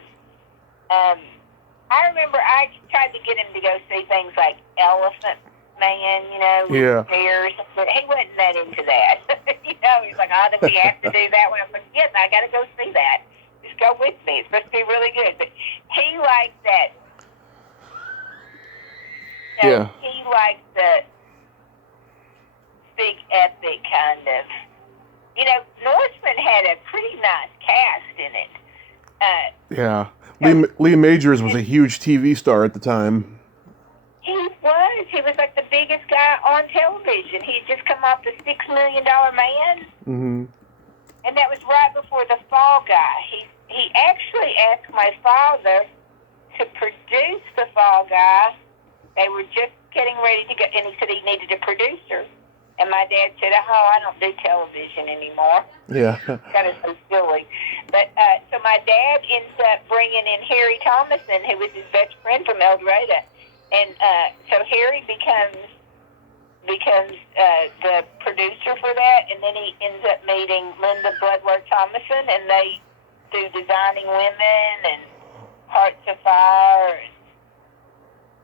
I remember I tried to get him to go see things like Elephant Man, with bears. But he wasn't that into that. He's like, do we have to do that one? I'm like, yes, I got to go see that. Just go with me. It's supposed to be really good. But he liked that. He liked the big epic kind of. Norseman had a pretty nice cast in it. Yeah. Lee Majors was a huge TV star at the time. He was. He was like the biggest guy on television. He had just come off the $6 Million Man. Mm-hmm. And that was right before The Fall Guy. He actually asked my father to produce The Fall Guy. They were just getting ready to go, and he said he needed a producer. And my dad said, I don't do television anymore. Yeah. That is so silly. But, so my dad ends up bringing in Harry Thomason, who was his best friend from El Dorado. And so Harry becomes the producer for that, and then he ends up meeting Linda Bloodworth Thomason, and they do Designing Women and Hearts of Fire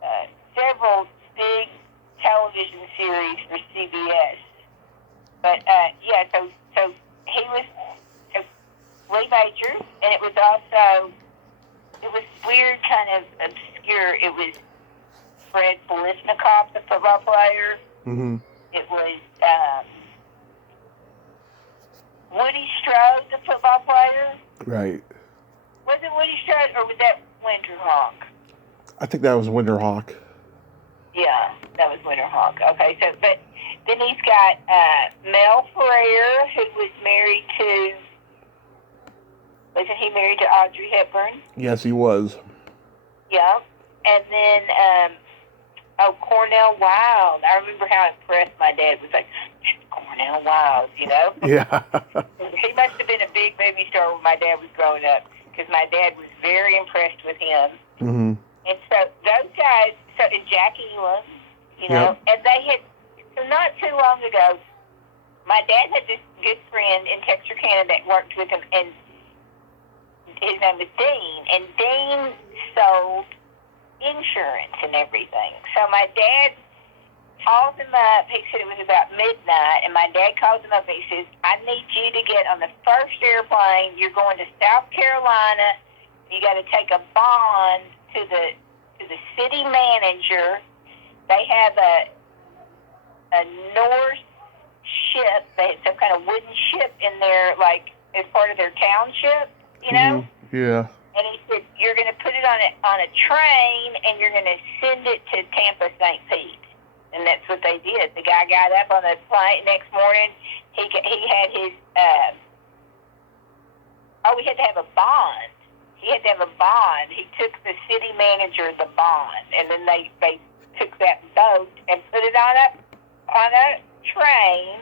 and several big television series for CBS. But so he was Lee Majors, and it was weird, kind of obscure. It was Fred Bolesnikov, the football player. Mm-hmm. It was Woody Strode, the football player. Right. Was it Woody Strode, or was that Winterhawk? I think that was Winterhawk. Yeah, that was Winterhawk. Okay, so but then he's got Mel Ferrer, who was married to. Wasn't he married to Audrey Hepburn? Yes, he was. Yeah, and then Cornell Wilde. I remember how impressed my dad was. Like, Cornell Wilde, Yeah. He must have been a big movie star when my dad was growing up, because my dad was very impressed with him. Mm-hmm. And so those guys, and Jackie Elam, and they had, so not too long ago, my dad had this good friend in Texarkana that worked with him, and his name was Dean, and Dean sold insurance and everything. So my dad calls him up. He said it was about midnight, and my dad calls him up and he says, I need you to get on the first airplane. You're going to South Carolina. You got to take a bond to the city manager. They have a Norse ship. They had some kind of wooden ship in there, like as part of their township, Mm-hmm. Yeah. And he said, you're going to put it on a train, and you're going to send it to Tampa, St. Pete. And that's what they did. The guy got up on the plane next morning. He had his we had to have a bond. He had to have a bond. He took the city manager the bond, and then they took that boat and put it on a train,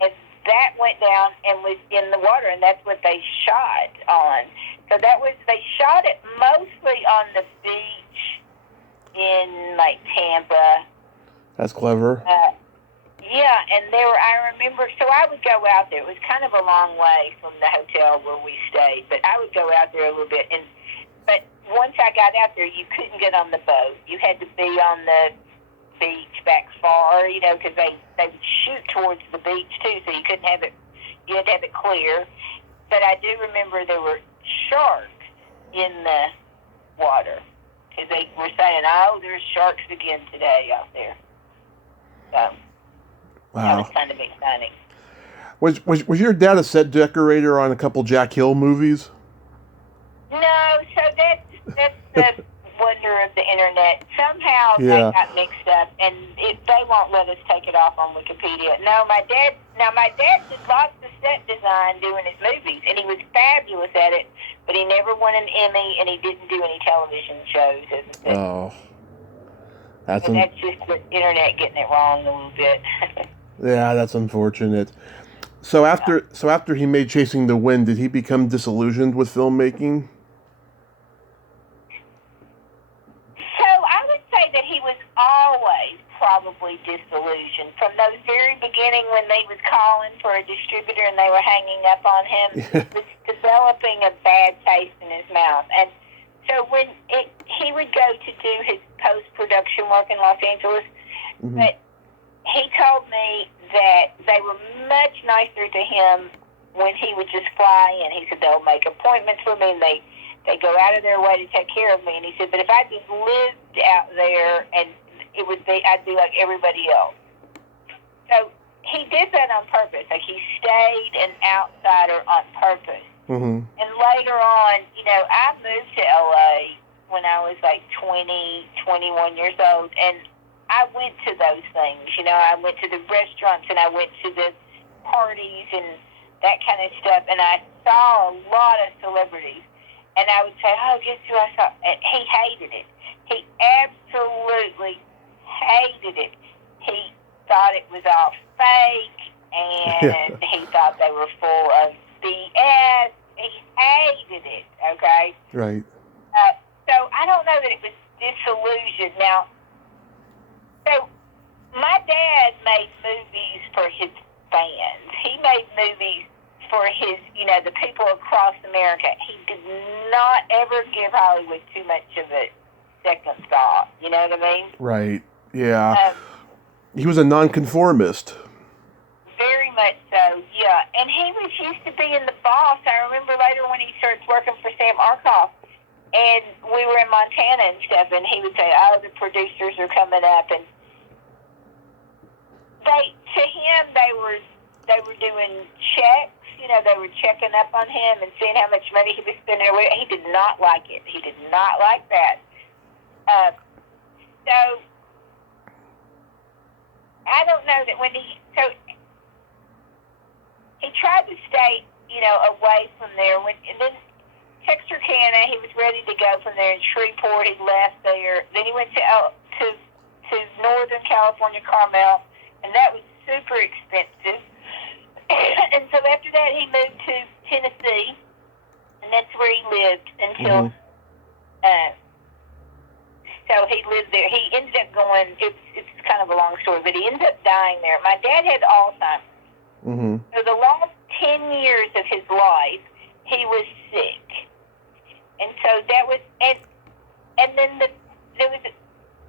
and that went down and was in the water, and that's what they shot on. So they shot it mostly on the beach in like Tampa. That's clever. Yeah, and I remember, so I would go out there. It was kind of a long way from the hotel where we stayed, but I would go out there a little bit. But once I got out there, you couldn't get on the boat. You had to be on the beach back far, because they would shoot towards the beach too, so you couldn't have it. You had to have it clear. But I do remember there were sharks in the water, because they were saying, "Oh, there's sharks again today out there." So. Wow. That was kind of exciting. Was your dad a set decorator on a couple Jack Hill movies? No, so that's the wonder of the internet. Somehow they got mixed up, and they won't let us take it off on Wikipedia. No, my dad did lots of set design doing his movies, and he was fabulous at it, but he never won an Emmy, and he didn't do any television shows as a set. Oh. That's just the internet getting it wrong a little bit. Yeah, that's unfortunate. So after he made Chasing the Wind, did he become disillusioned with filmmaking? So I would say that he was always probably disillusioned from those very beginning when they was calling for a distributor and they were hanging up on him. He was developing a bad taste in his mouth. And so when he would go to do his post-production work in Los Angeles, but he told me that they were much nicer to him when he would just fly in. He said they'll make appointments for me, and they go out of their way to take care of me. And he said, but if I just lived out there, and I'd be like everybody else. So he did that on purpose. Like he stayed an outsider on purpose. And later on, I moved to LA when I was like 20, 21 years old, and I went to those things. I went to the restaurants and I went to the parties and that kind of stuff, and I saw a lot of celebrities. And I would say, "Oh, guess who I saw?" And he hated it. He absolutely hated it. He thought it was all fake, and he thought they were full of BS. He hated it. Okay. Right. So I don't know that it was disillusioned. Now, so my dad made movies for his fans. He made movies for his, the people across America. He did not ever give Hollywood too much of a second thought. You know what I mean? Right. Yeah. He was a nonconformist. Very much so, yeah. And he was used to being the boss. I remember later when he started working for Sam Arkoff, and we were in Montana and stuff, and he would say, "Oh, the producers are coming up," and to him they were doing checks. They were checking up on him and seeing how much money he was spending. He did not like it. He did not like that. So I don't know that when he tried to stay, away from there. And then Texarkana, he was ready to go from there. In Shreveport, he left there. Then he went to Northern California, Carmel, and that was super expensive. And so after that, he moved to Tennessee, and that's where he lived until. So he lived there. He ended up going. It's kind of a long story, but he ended up dying there. My dad had Alzheimer's. So the last 10 years of his life, he was sick, and so that was and then there was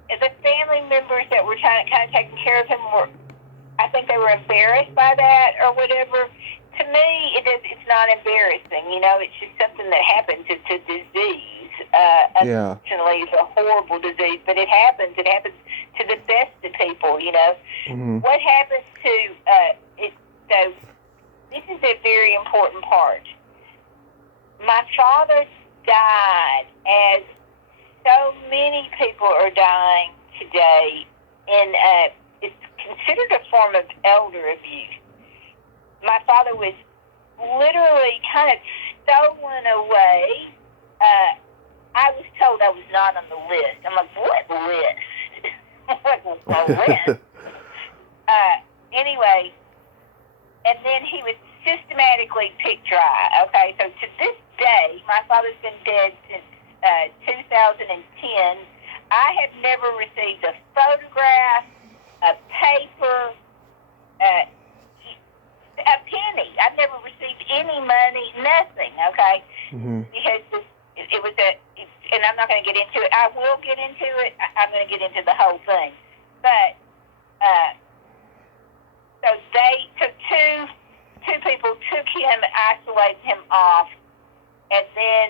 the family members that were kind of taking care of him were. I think they were embarrassed by that or whatever. To me, it's not embarrassing. It's just something that happens. It's a disease. Unfortunately, it's a horrible disease, but it happens. It happens to the best of people, What happens to it? So this is a very important part. My father died, as so many people are dying today, in it's considered a form of elder abuse. My father was literally kind of stolen away. I was told I was not on the list. I'm like, what list? What list? Anyway, and then he was systematically picked dry. Okay, so to this day, my father's been dead since 2010. I have never received a photograph, a paper, a penny. I've never received any money, nothing. Okay, because it was and I'm not going to get into it. I will get into it. I'm going to get into the whole thing, but so they took two people took him, isolated him off, and then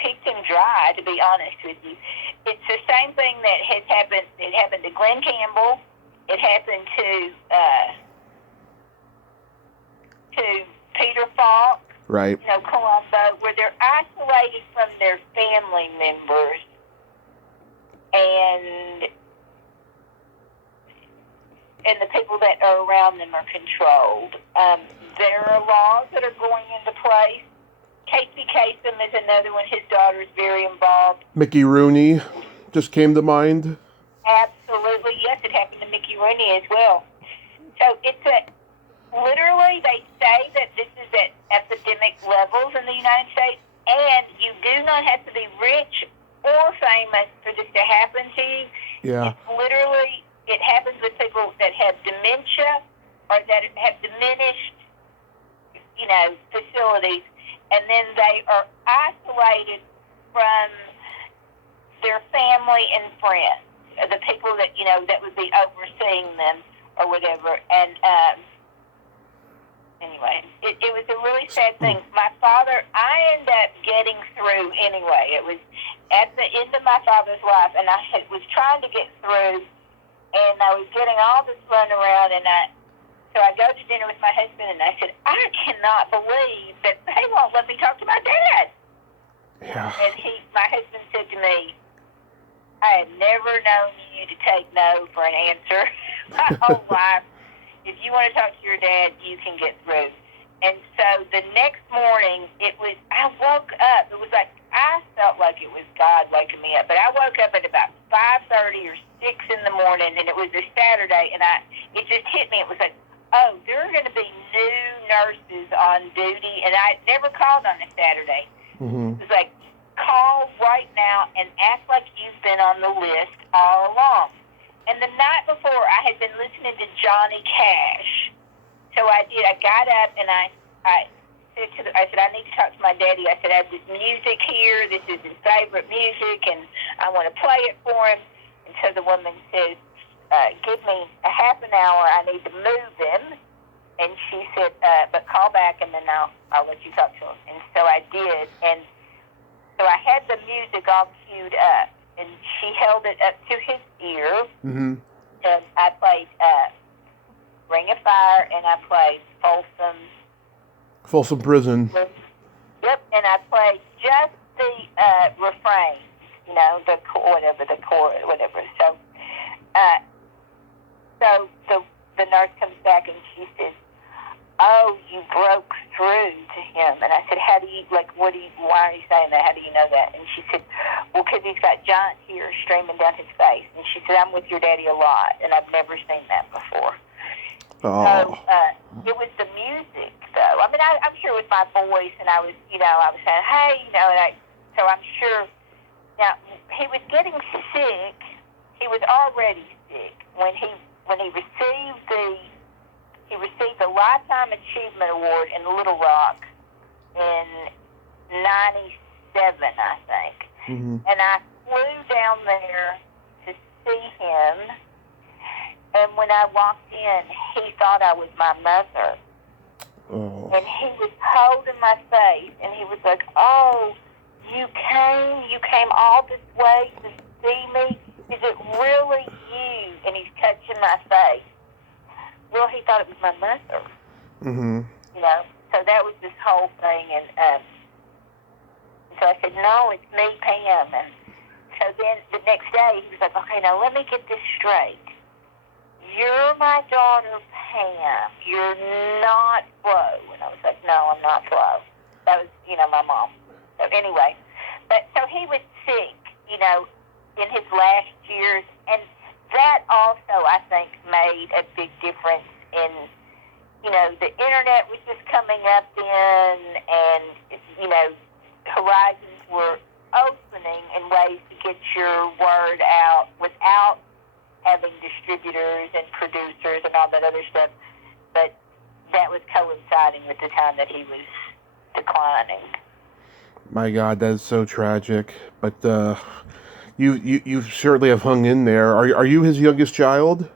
picked him dry. To be honest with you, it's the same thing that has happened. It happened to Glenn Campbell. It happened to Peter Falk. Right. Columbo, where they're isolated from their family members, and the people that are around them are controlled. There are laws that are going into place. Casey Kasem is another one. His daughter is very involved. Mickey Rooney just came to mind. Absolutely. Yes, it happened to Mickey Rooney as well. So literally, they say that this is at epidemic levels in the United States, and you do not have to be rich or famous for this to happen to you. Yeah. It's literally, it happens with people that have dementia or that have diminished, facilities, and then they are isolated from their family and friends, the people that, that would be overseeing them or whatever. And, anyway, it was a really sad thing. My father, I ended up getting through anyway. It was at the end of my father's life, and I was trying to get through, and I was getting all this runaround, and so I go to dinner with my husband, and I said, I cannot believe that they won't let me talk to my dad. Yeah. And my husband said to me, I have never known you to take no for an answer my whole life. If you want to talk to your dad, you can get through. And so the next morning, I woke up. It was like, I felt like it was God waking me up. But I woke up at about 5:30 or 6 in the morning, and it was a Saturday, and it just hit me. It was like, oh, there are going to be new nurses on duty, and I never called on a Saturday. It was like, call right now and act like you've been on the list all along. And the night before, I had been listening to Johnny Cash. So I did. I got up and I said, I need to talk to my daddy. I said, I have this music here. This is his favorite music, and I want to play it for him. And so the woman says, give me a half an hour. I need to move him. And she said, but call back, and then I'll let you talk to him. And so I did. And so I had the music all queued up, and she held it up to his ear. And I played Ring of Fire, and I played Folsom Prison. Yep, and I played just the refrain, the chorus, whatever. So, the nurse comes back and she says, "Oh, you broke through to him." And I said, why are you saying that? How do you know that? And she said, well, because he's got giant tears streaming down his face. And she said, I'm with your daddy a lot, and I've never seen that before. Oh. So, it was the music, though. I mean, I'm sure it was my voice, and I was saying, hey, so I'm sure. Now, he was getting sick. He was already sick when he received the Lifetime Achievement Award in Little Rock in 97, I think. And I flew down there to see him, and when I walked in, he thought I was my mother. Oh. And he was holding my face, and he was like, oh, you came all this way to see me? Is it really you? And he's touching my face. Well, he thought it was my mother. So that was this whole thing, and so I said, no, it's me, Pam. And so then the next day, he was like, okay, now let me get this straight. You're my daughter, Pam. You're not Flo. And I was like, no, I'm not Flo. That was, my mom. So anyway, but so he was sick, in his last years, and that also, I think, made a big difference in, the internet was just coming up then, and, horizons were opening in ways to get your word out without having distributors and producers and all that other stuff. But that was coinciding with the time that he was declining. My God, that is so tragic. But you certainly have hung in there. Are you his youngest child?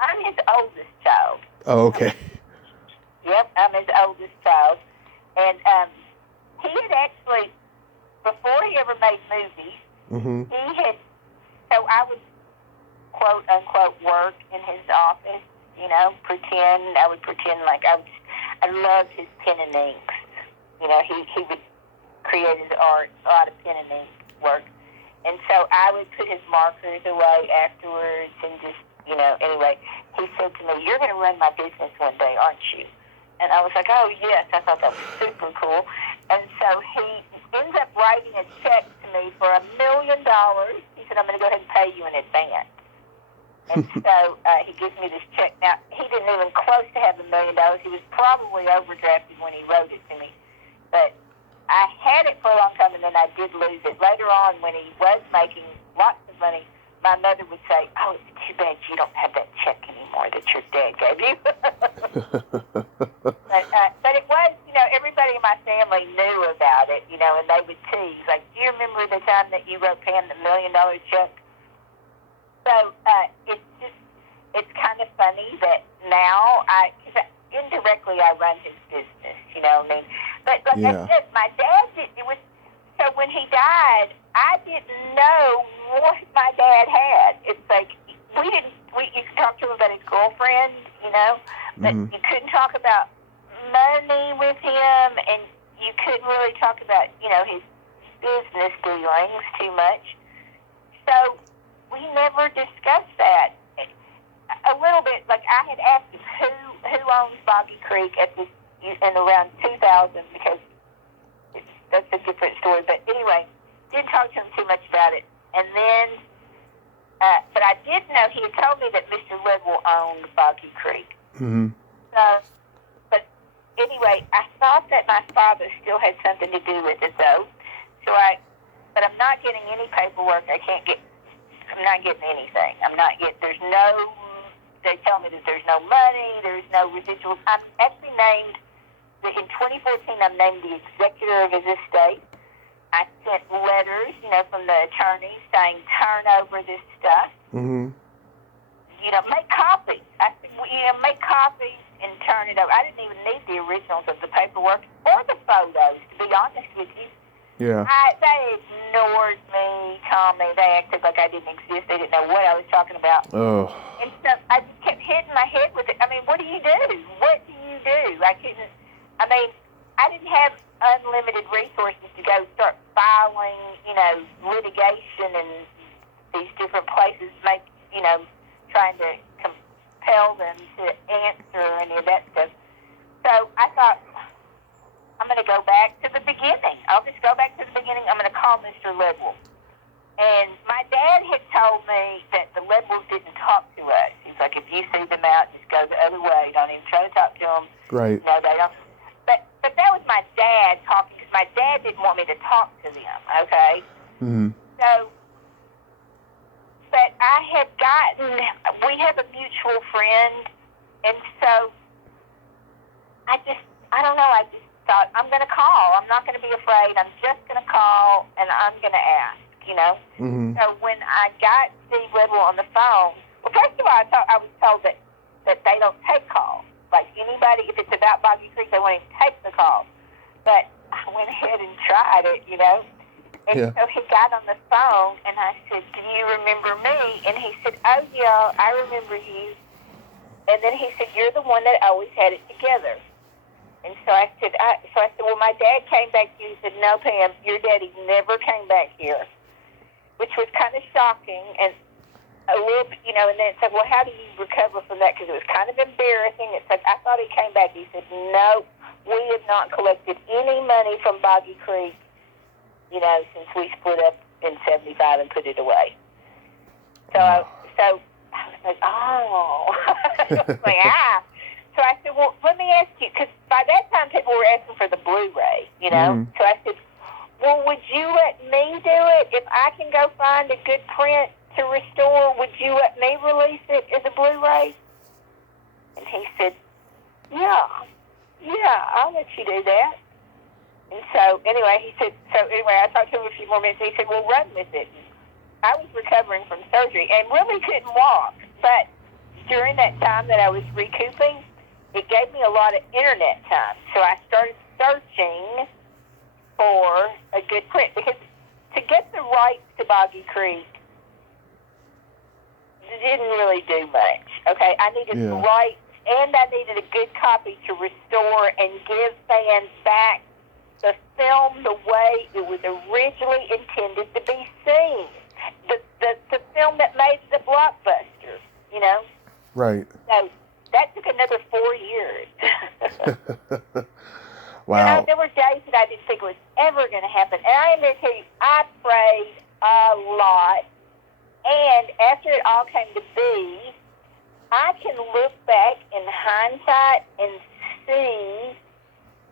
I'm his oldest child. Oh, okay. Yep, I'm his oldest child. And he had actually, before he ever made movies, he had, so I would quote unquote work in his office, I would pretend like I loved his pen and inks. He would create his art, a lot of pen and ink work. And so I would put his markers away afterwards and just, anyway, he said to me, "You're going to run my business one day, aren't you?" And I was like, "Oh, yes." I thought that was super cool. And so he ends up writing a check to me for $1 million. He said, "I'm going to go ahead and pay you in advance." And so he gives me this check. Now, he didn't even close to have $1 million. He was probably overdrafted when he wrote it to me. But I had it for a long time, and then I did lose it. Later on, when he was making lots of money, my mother would say, "Oh, it's too bad you don't have that check anymore that your dad gave you." But it was, everybody in my family knew about it, and they would tease, like, "Do you remember the time that you wrote Pam the $1 million check?" So it's kind of funny that now because indirectly I run his business, what I mean? But like I said, my dad so when he died, I didn't know what my dad had. It's like, you could talk to him about his girlfriend, but you couldn't talk about money with him, and you couldn't really talk about, his business dealings too much. So we never discussed that. A little bit, like I had asked him who owns Boggy Creek in around 2000, because that's a different story. But anyway, didn't talk to him too much about it. And then, but I did know he had told me that Mr. Level owned Boggy Creek. But anyway, I thought that my father still had something to do with it, though. But I'm not getting any paperwork. I'm not getting anything. They tell me that there's no money, there's no residuals. I'm actually named, in 2014, I'm named the executor of his estate. I sent letters, from the attorneys saying, turn over this stuff. Make copies. I said, make copies and turn it over. I didn't even need the originals of the paperwork or the photos, to be honest with you. Yeah. They ignored me, Tommy. They acted like I didn't exist. They didn't know what I was talking about. Oh. And so I just kept hitting my head with it. I mean, what do you do? What do you do? I didn't have unlimited resources to go start filing, litigation in these different places, trying to compel them to answer any of that stuff. So I thought, I'm going to go back to the beginning. I'll just go back to the beginning. I'm going to call Mr. Level. And my dad had told me that the Levels didn't talk to us. He's like, if you see them out, just go the other way. Don't even try to talk to them. Right. No, they don't. But that was my dad talking, because my dad didn't want me to talk to them, okay? So, but we have a mutual friend, and so I don't know, I just thought, I'm going to call. I'm not going to be afraid. I'm just going to call, and I'm going to ask, So when I got Steve Little on the phone, well, first of all, I was told that they don't take calls. Like, anybody, if it's about Boggy Creek, they won't even take the call. But I went ahead and tried it, And so he got on the phone, and I said, "Do you remember me?" And he said, "Oh, yeah, I remember you." And then he said, "You're the one that always had it together." And so I said, well, my dad came back here. He said, "No, Pam, your daddy never came back here," which was kind of shocking and a little, and then it's like, well, how do you recover from that? Because it was kind of embarrassing. It's like, I thought he came back. He said, "No, we have not collected any money from Boggy Creek, since we split up in 75 and put it away. So I was like, oh. I was like, So I said, well, let me ask you, because by that time people were asking for the Blu-ray, So I said, well, would you let me do it? If I can go find a good print to restore, would you let me release it as a Blu-ray? And he said, yeah, I'll let you do that. And so, anyway, I talked to him a few more minutes, and he said, well, run with it. I was recovering from surgery and really couldn't walk, but during that time that I was recouping, it gave me a lot of internet time. So I started searching for a good print, because to get the rights to Boggy Creek didn't really do much. Okay, I needed the rights, and I needed a good copy to restore and give fans back the film the way it was originally intended to be seen. The film that made the blockbuster, Right. So that took another 4 years. Wow. There were days that I didn't think it was ever going to happen. And I am going to tell you, I prayed a lot. And after it all came to be, I can look back in hindsight and see,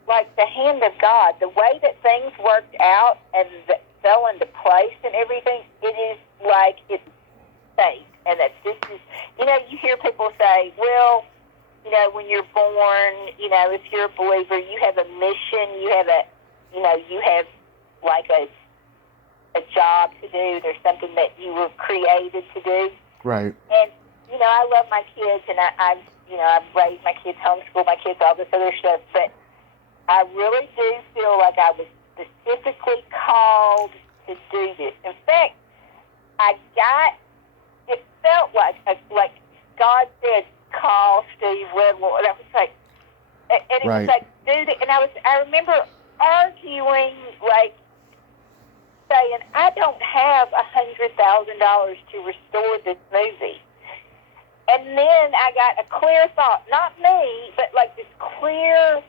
like, the hand of God, the way that things worked out and fell into place and everything. It is like it's fate. And that this is, you hear people say, well, when you're born, if you're a believer, you have a mission, you have like a job to do. There's something that you were created to do. Right. And, I love my kids, and I've raised my kids, homeschooled my kids, all this other stuff, but I really do feel like I was specifically called to do this. In fact, it felt like God said, call Steve Redwell, and I was like, and it was like, do this, and I remember arguing, like, saying, I don't have $100,000 to restore this movie. And then I got a clear thought, not me, but like this clear,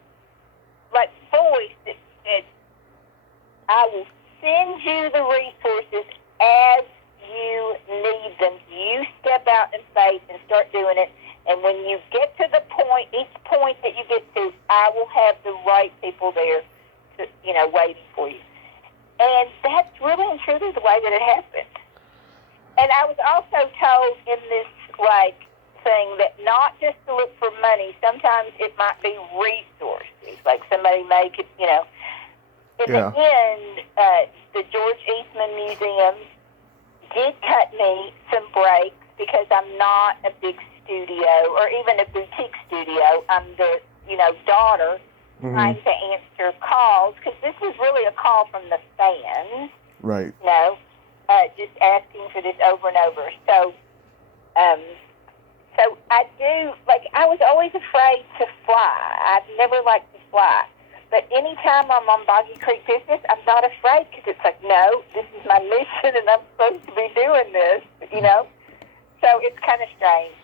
like, voice that said, I will send you the resources as you need them. You step out in faith and start doing it. And when you get to the point, each point that you get to, I will have the right people there, to, waiting for you. And that's really and truly the way that it happened. And I was also told in this, thing that not just to look for money, sometimes it might be resources. Like somebody could, In the end, the George Eastman Museum did cut me some breaks because I'm not a big studio or even a boutique studio. I'm the, daughter trying to answer calls, because this was really a call from the fans. Right. Just asking for this over and over. So I do, I was always afraid to fly. I've never liked to fly. But anytime I'm on Boggy Creek business, I'm not afraid, because it's like, no, this is my mission and I'm supposed to be doing this, So it's kind of strange.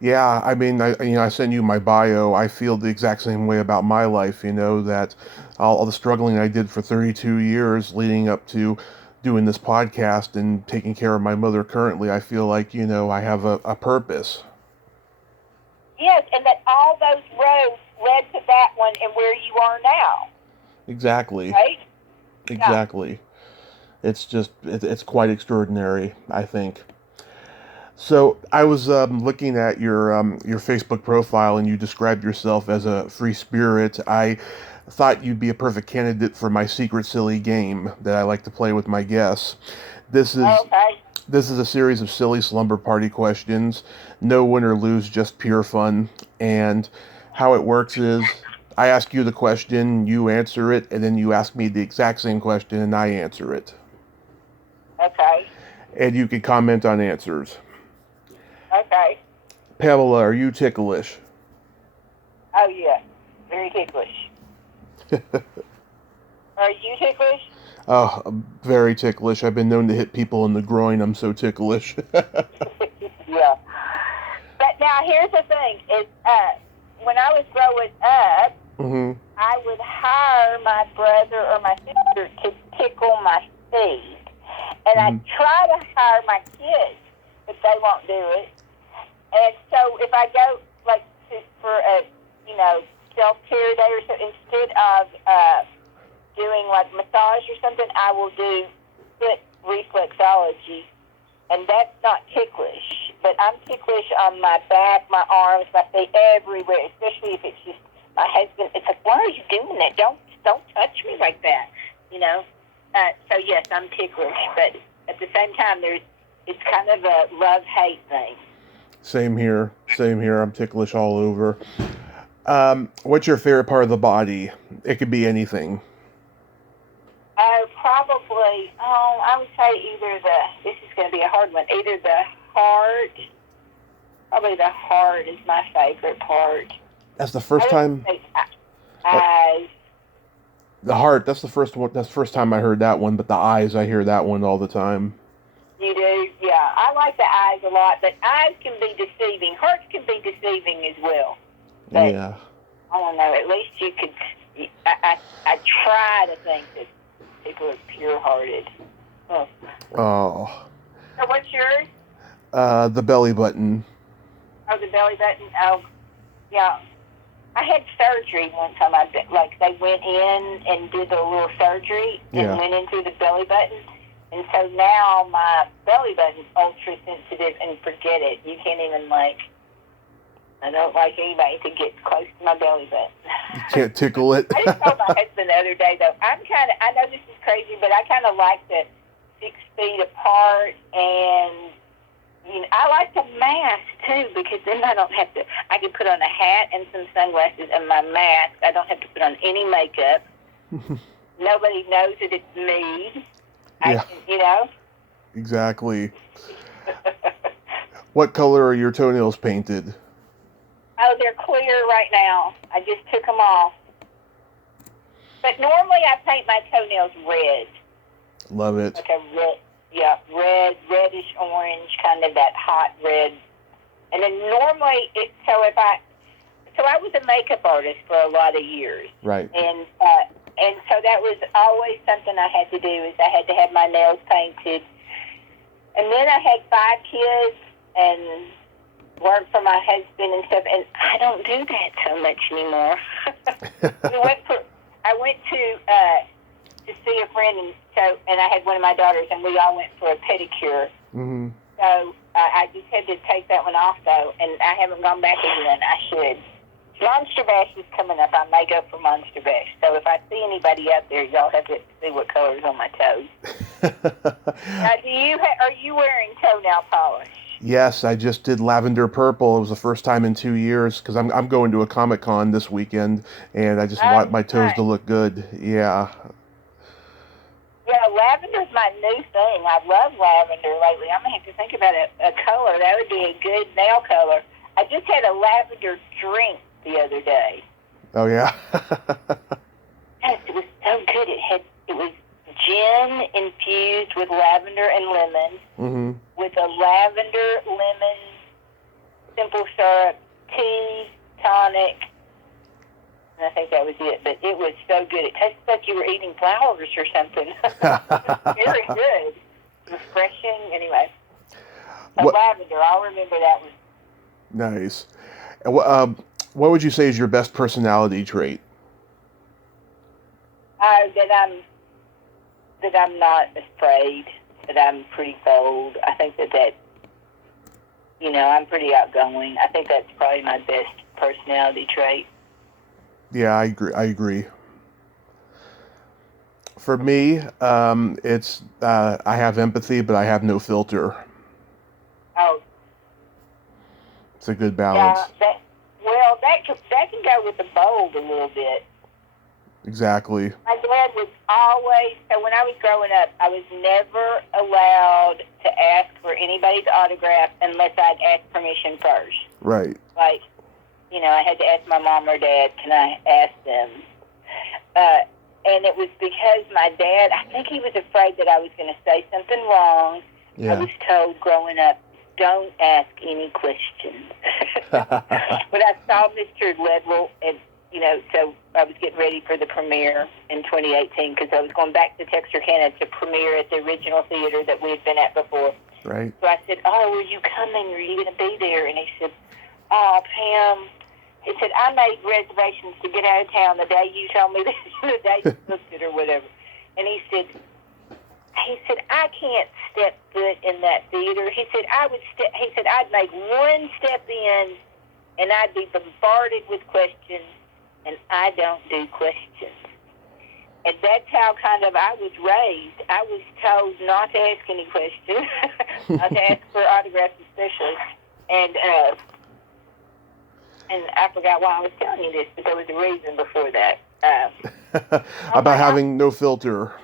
Yeah, I mean, I sent you my bio. I feel the exact same way about my life, that all the struggling I did for 32 years leading up to doing this podcast and taking care of my mother currently, I feel like, I have a purpose. Yes, and that all those roads led to that one and where you are now. Exactly. Right? Exactly. Yeah. It's just, it's quite extraordinary, I think. So I was looking at your Facebook profile, and you described yourself as a free spirit. I thought you'd be a perfect candidate for my secret silly game that I like to play with my guests. This is a series of silly slumber party questions. No win or lose, just pure fun. And how it works is I ask you the question, you answer it, and then you ask me the exact same question, and I answer it. Okay. And you can comment on answers. Okay. Pamela, are you ticklish? Oh, yeah. Very ticklish. Are you ticklish? Oh, I'm very ticklish. I've been known to hit people in the groin. I'm so ticklish. Yeah. But now, here's the thing. Is when I was growing up, I would hire my brother or my sister to tickle my feet. And I try to hire my kids, but they won't do it. And so if I go, like, for a, self-care day or so, instead of doing, like, massage or something, I will do foot reflexology. And that's not ticklish. But I'm ticklish on my back, my arms, my feet, everywhere, especially if it's just my husband. It's like, why are you doing that? Don't touch me like that, So, yes, I'm ticklish. But at the same time, it's kind of a love-hate thing. Same here. I'm ticklish all over. What's your favorite part of the body? It could be anything. Probably, I would say this is going to be a hard one, either the heart, probably the heart is my favorite part. That's the first time? Eyes. The heart, that's the first time I heard that one, but the eyes, I hear that one all the time. You do? Yeah. I like the eyes a lot, but eyes can be deceiving. Hearts can be deceiving as well. But, yeah. I don't know, at least you could, I try to think that people are pure-hearted. Oh. So what's yours? The belly button. Oh, the belly button? Oh, yeah. I had surgery one time. They went in and did a little surgery and went into the belly button. And so now my belly button's ultra-sensitive, and forget it. You can't even, I don't like anybody to get close to my belly button. You can't tickle it. I just told my husband the other day, though, I know this is crazy, but I kind of like the 6 feet apart, and, I like the mask, too, because then I can put on a hat and some sunglasses and my mask. I don't have to put on any makeup. Nobody knows that it's me. Yeah. Exactly. What color are your toenails painted? Oh, they're clear right now. I just took them off. But normally I paint my toenails red. Love it. Like a reddish orange, kind of that hot red. And then normally, so I was a makeup artist for a lot of years. Right. And so that was always something I had to do, is I had to have my nails painted. And then I had 5 kids and worked for my husband and stuff, and I don't do that so much anymore. I went to see a friend, and I had one of my daughters, and we all went for a pedicure. Mm-hmm. So I just had to take that one off, though, and I haven't gone back again. I should. Monster Bash is coming up. I may go for Monster Bash. So if I see anybody out there, y'all have to see what color's on my toes. Now, are you wearing toenail polish? Yes, I just did lavender purple. It was the first time in 2 years, because I'm going to a Comic-Con this weekend, and I just want my toes to look good. Yeah. Yeah, lavender's my new thing. I love lavender lately. I'm going to have to think about a color. That would be a good nail color. I just had a lavender drink the other day. Oh, yeah? Yes, it was so good. It was gin infused with lavender and lemon, with a lavender, lemon, simple syrup, tea, tonic, and I think that was it. But it was so good. It tasted like you were eating flowers or something. Very good. Refreshing. Anyway. So lavender, I'll remember that one. Nice. What would you say is your best personality trait? That I'm not afraid, that I'm pretty bold. I think that I'm pretty outgoing. I think that's probably my best personality trait. Yeah, I agree. For me, it's I have empathy, but I have no filter. Oh. It's a good balance. Yeah, that can go with the bold a little bit. Exactly. My dad was always, so when I was growing up, I was never allowed to ask for anybody's autograph unless I'd ask permission first. Right. Like, I had to ask my mom or dad, can I ask them? And it was because my dad, I think he was afraid that I was going to say something wrong. Yeah. I was told growing up, don't ask any questions. But I saw Mr. Ledwell, and so I was getting ready for the premiere in 2018 because I was going back to Texarkana to premiere at the original theater that we had been at before. Right. So I said, "Oh, are you coming? Are you going to be there?" And he said, "Oh, Pam," he said, "I made reservations to get out of town the day you told me that, the day you booked it or whatever." And he said, "I can't step foot in that theater." He said, "I'd make one step in and I'd be bombarded with questions, and I don't do questions." And that's how kind of I was raised. I was told not to ask any questions, not to ask for autographs especially. And I forgot why I was telling you this, but there was a reason before that. About having no filter.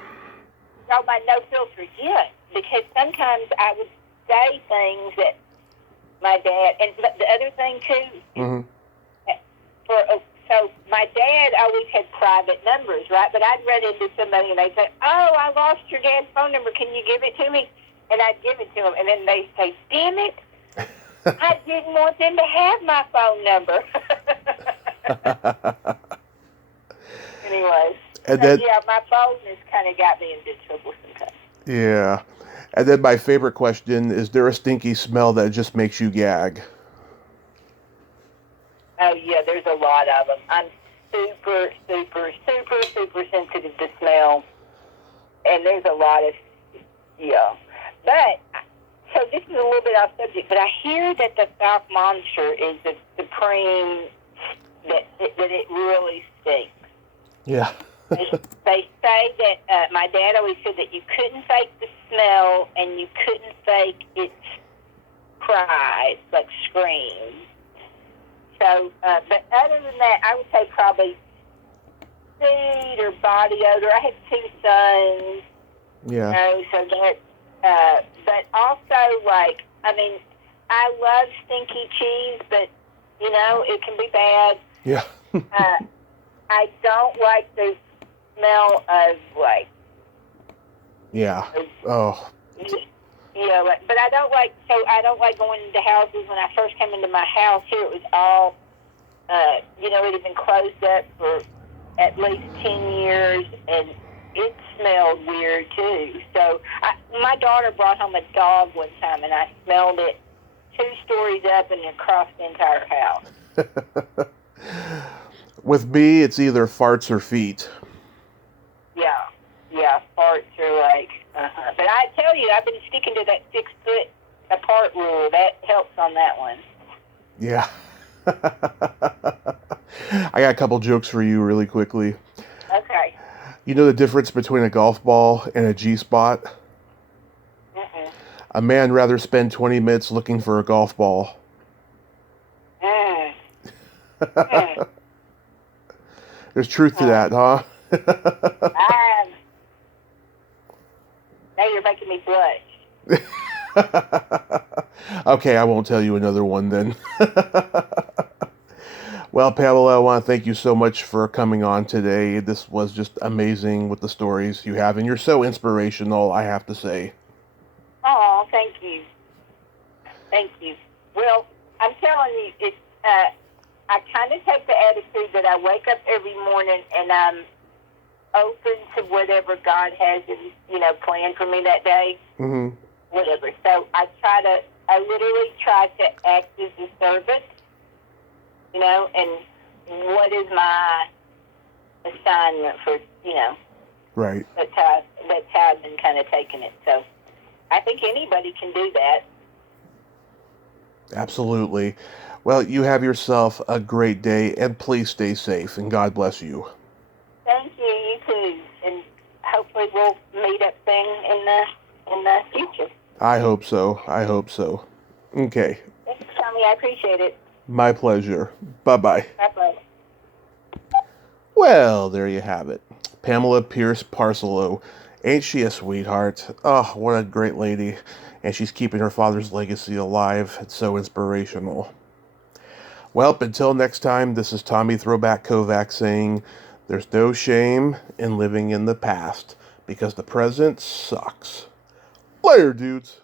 No, my no filter, yes. Because sometimes I would say things that my dad, and the other thing too, Mm-hmm. So my dad always had private numbers, right? But I'd run into somebody and they'd say, "Oh, I lost your dad's phone number. Can you give it to me?" And I'd give it to them. And then they'd say, "Damn it, I didn't want them to have my phone number." Anyways. And then, yeah, my boldness kind of got me into trouble sometimes. Yeah. And then my favorite question, is there a stinky smell that just makes you gag? Oh, yeah, there's a lot of them. I'm super, super, super, super sensitive to smell. And there's a lot of, But, so this is a little bit off subject, but I hear that the South Monster is the supreme, that it really stinks. Yeah. They say that, my dad always said that you couldn't fake the smell and you couldn't fake its cries, like screams. So, but other than that, I would say probably seed or body odor. I have 2 sons. Yeah. So that, but also, like, I mean, I love stinky cheese, but, it can be bad. Yeah. I don't like the smell of, like... Yeah. Oh. But I don't like going into houses. When I first came into my house here, it was all, it had been closed up for at least 10 years, and it smelled weird, too. So my daughter brought home a dog one time, and I smelled it 2 stories up and across the entire house. With me, it's either farts or feet. Yeah, farts are like, But I tell you, I've been sticking to that 6 foot apart rule. That helps on that one. Yeah. I got a couple jokes for you really quickly. Okay. You know the difference between a golf ball and a G-spot? Mm-mm. A man rather spend 20 minutes looking for a golf ball. There's truth to that, huh? Now you're making me blush. Okay, I won't tell you another one then. Well, Pamela, I want to thank you so much for coming on today. This was just amazing with the stories you have, and you're so inspirational, I have to say. Oh, thank you. Thank you. Well, I'm telling you, it's, I kind of take the attitude that I wake up every morning and I'm open to whatever God has, planned for me that day. Mm-hmm. Whatever. So I literally try to act as a servant, and what is my assignment for, Right. That's how I've been kind of taking it. So I think anybody can do that. Absolutely. Well, you have yourself a great day, and please stay safe, and God bless you. Thank you. You too. And hopefully we'll meet up soon in the future. I hope so. Okay. Thanks, Tommy. I appreciate it. My pleasure. Bye-bye. Bye-bye. Well, there you have it. Pamula Pierce Barcelou. Ain't she a sweetheart? Oh, what a great lady. And she's keeping her father's legacy alive. It's so inspirational. Well, until next time, this is Tommy Throwback Kovac saying, there's no shame in living in the past, because the present sucks. Later, dudes.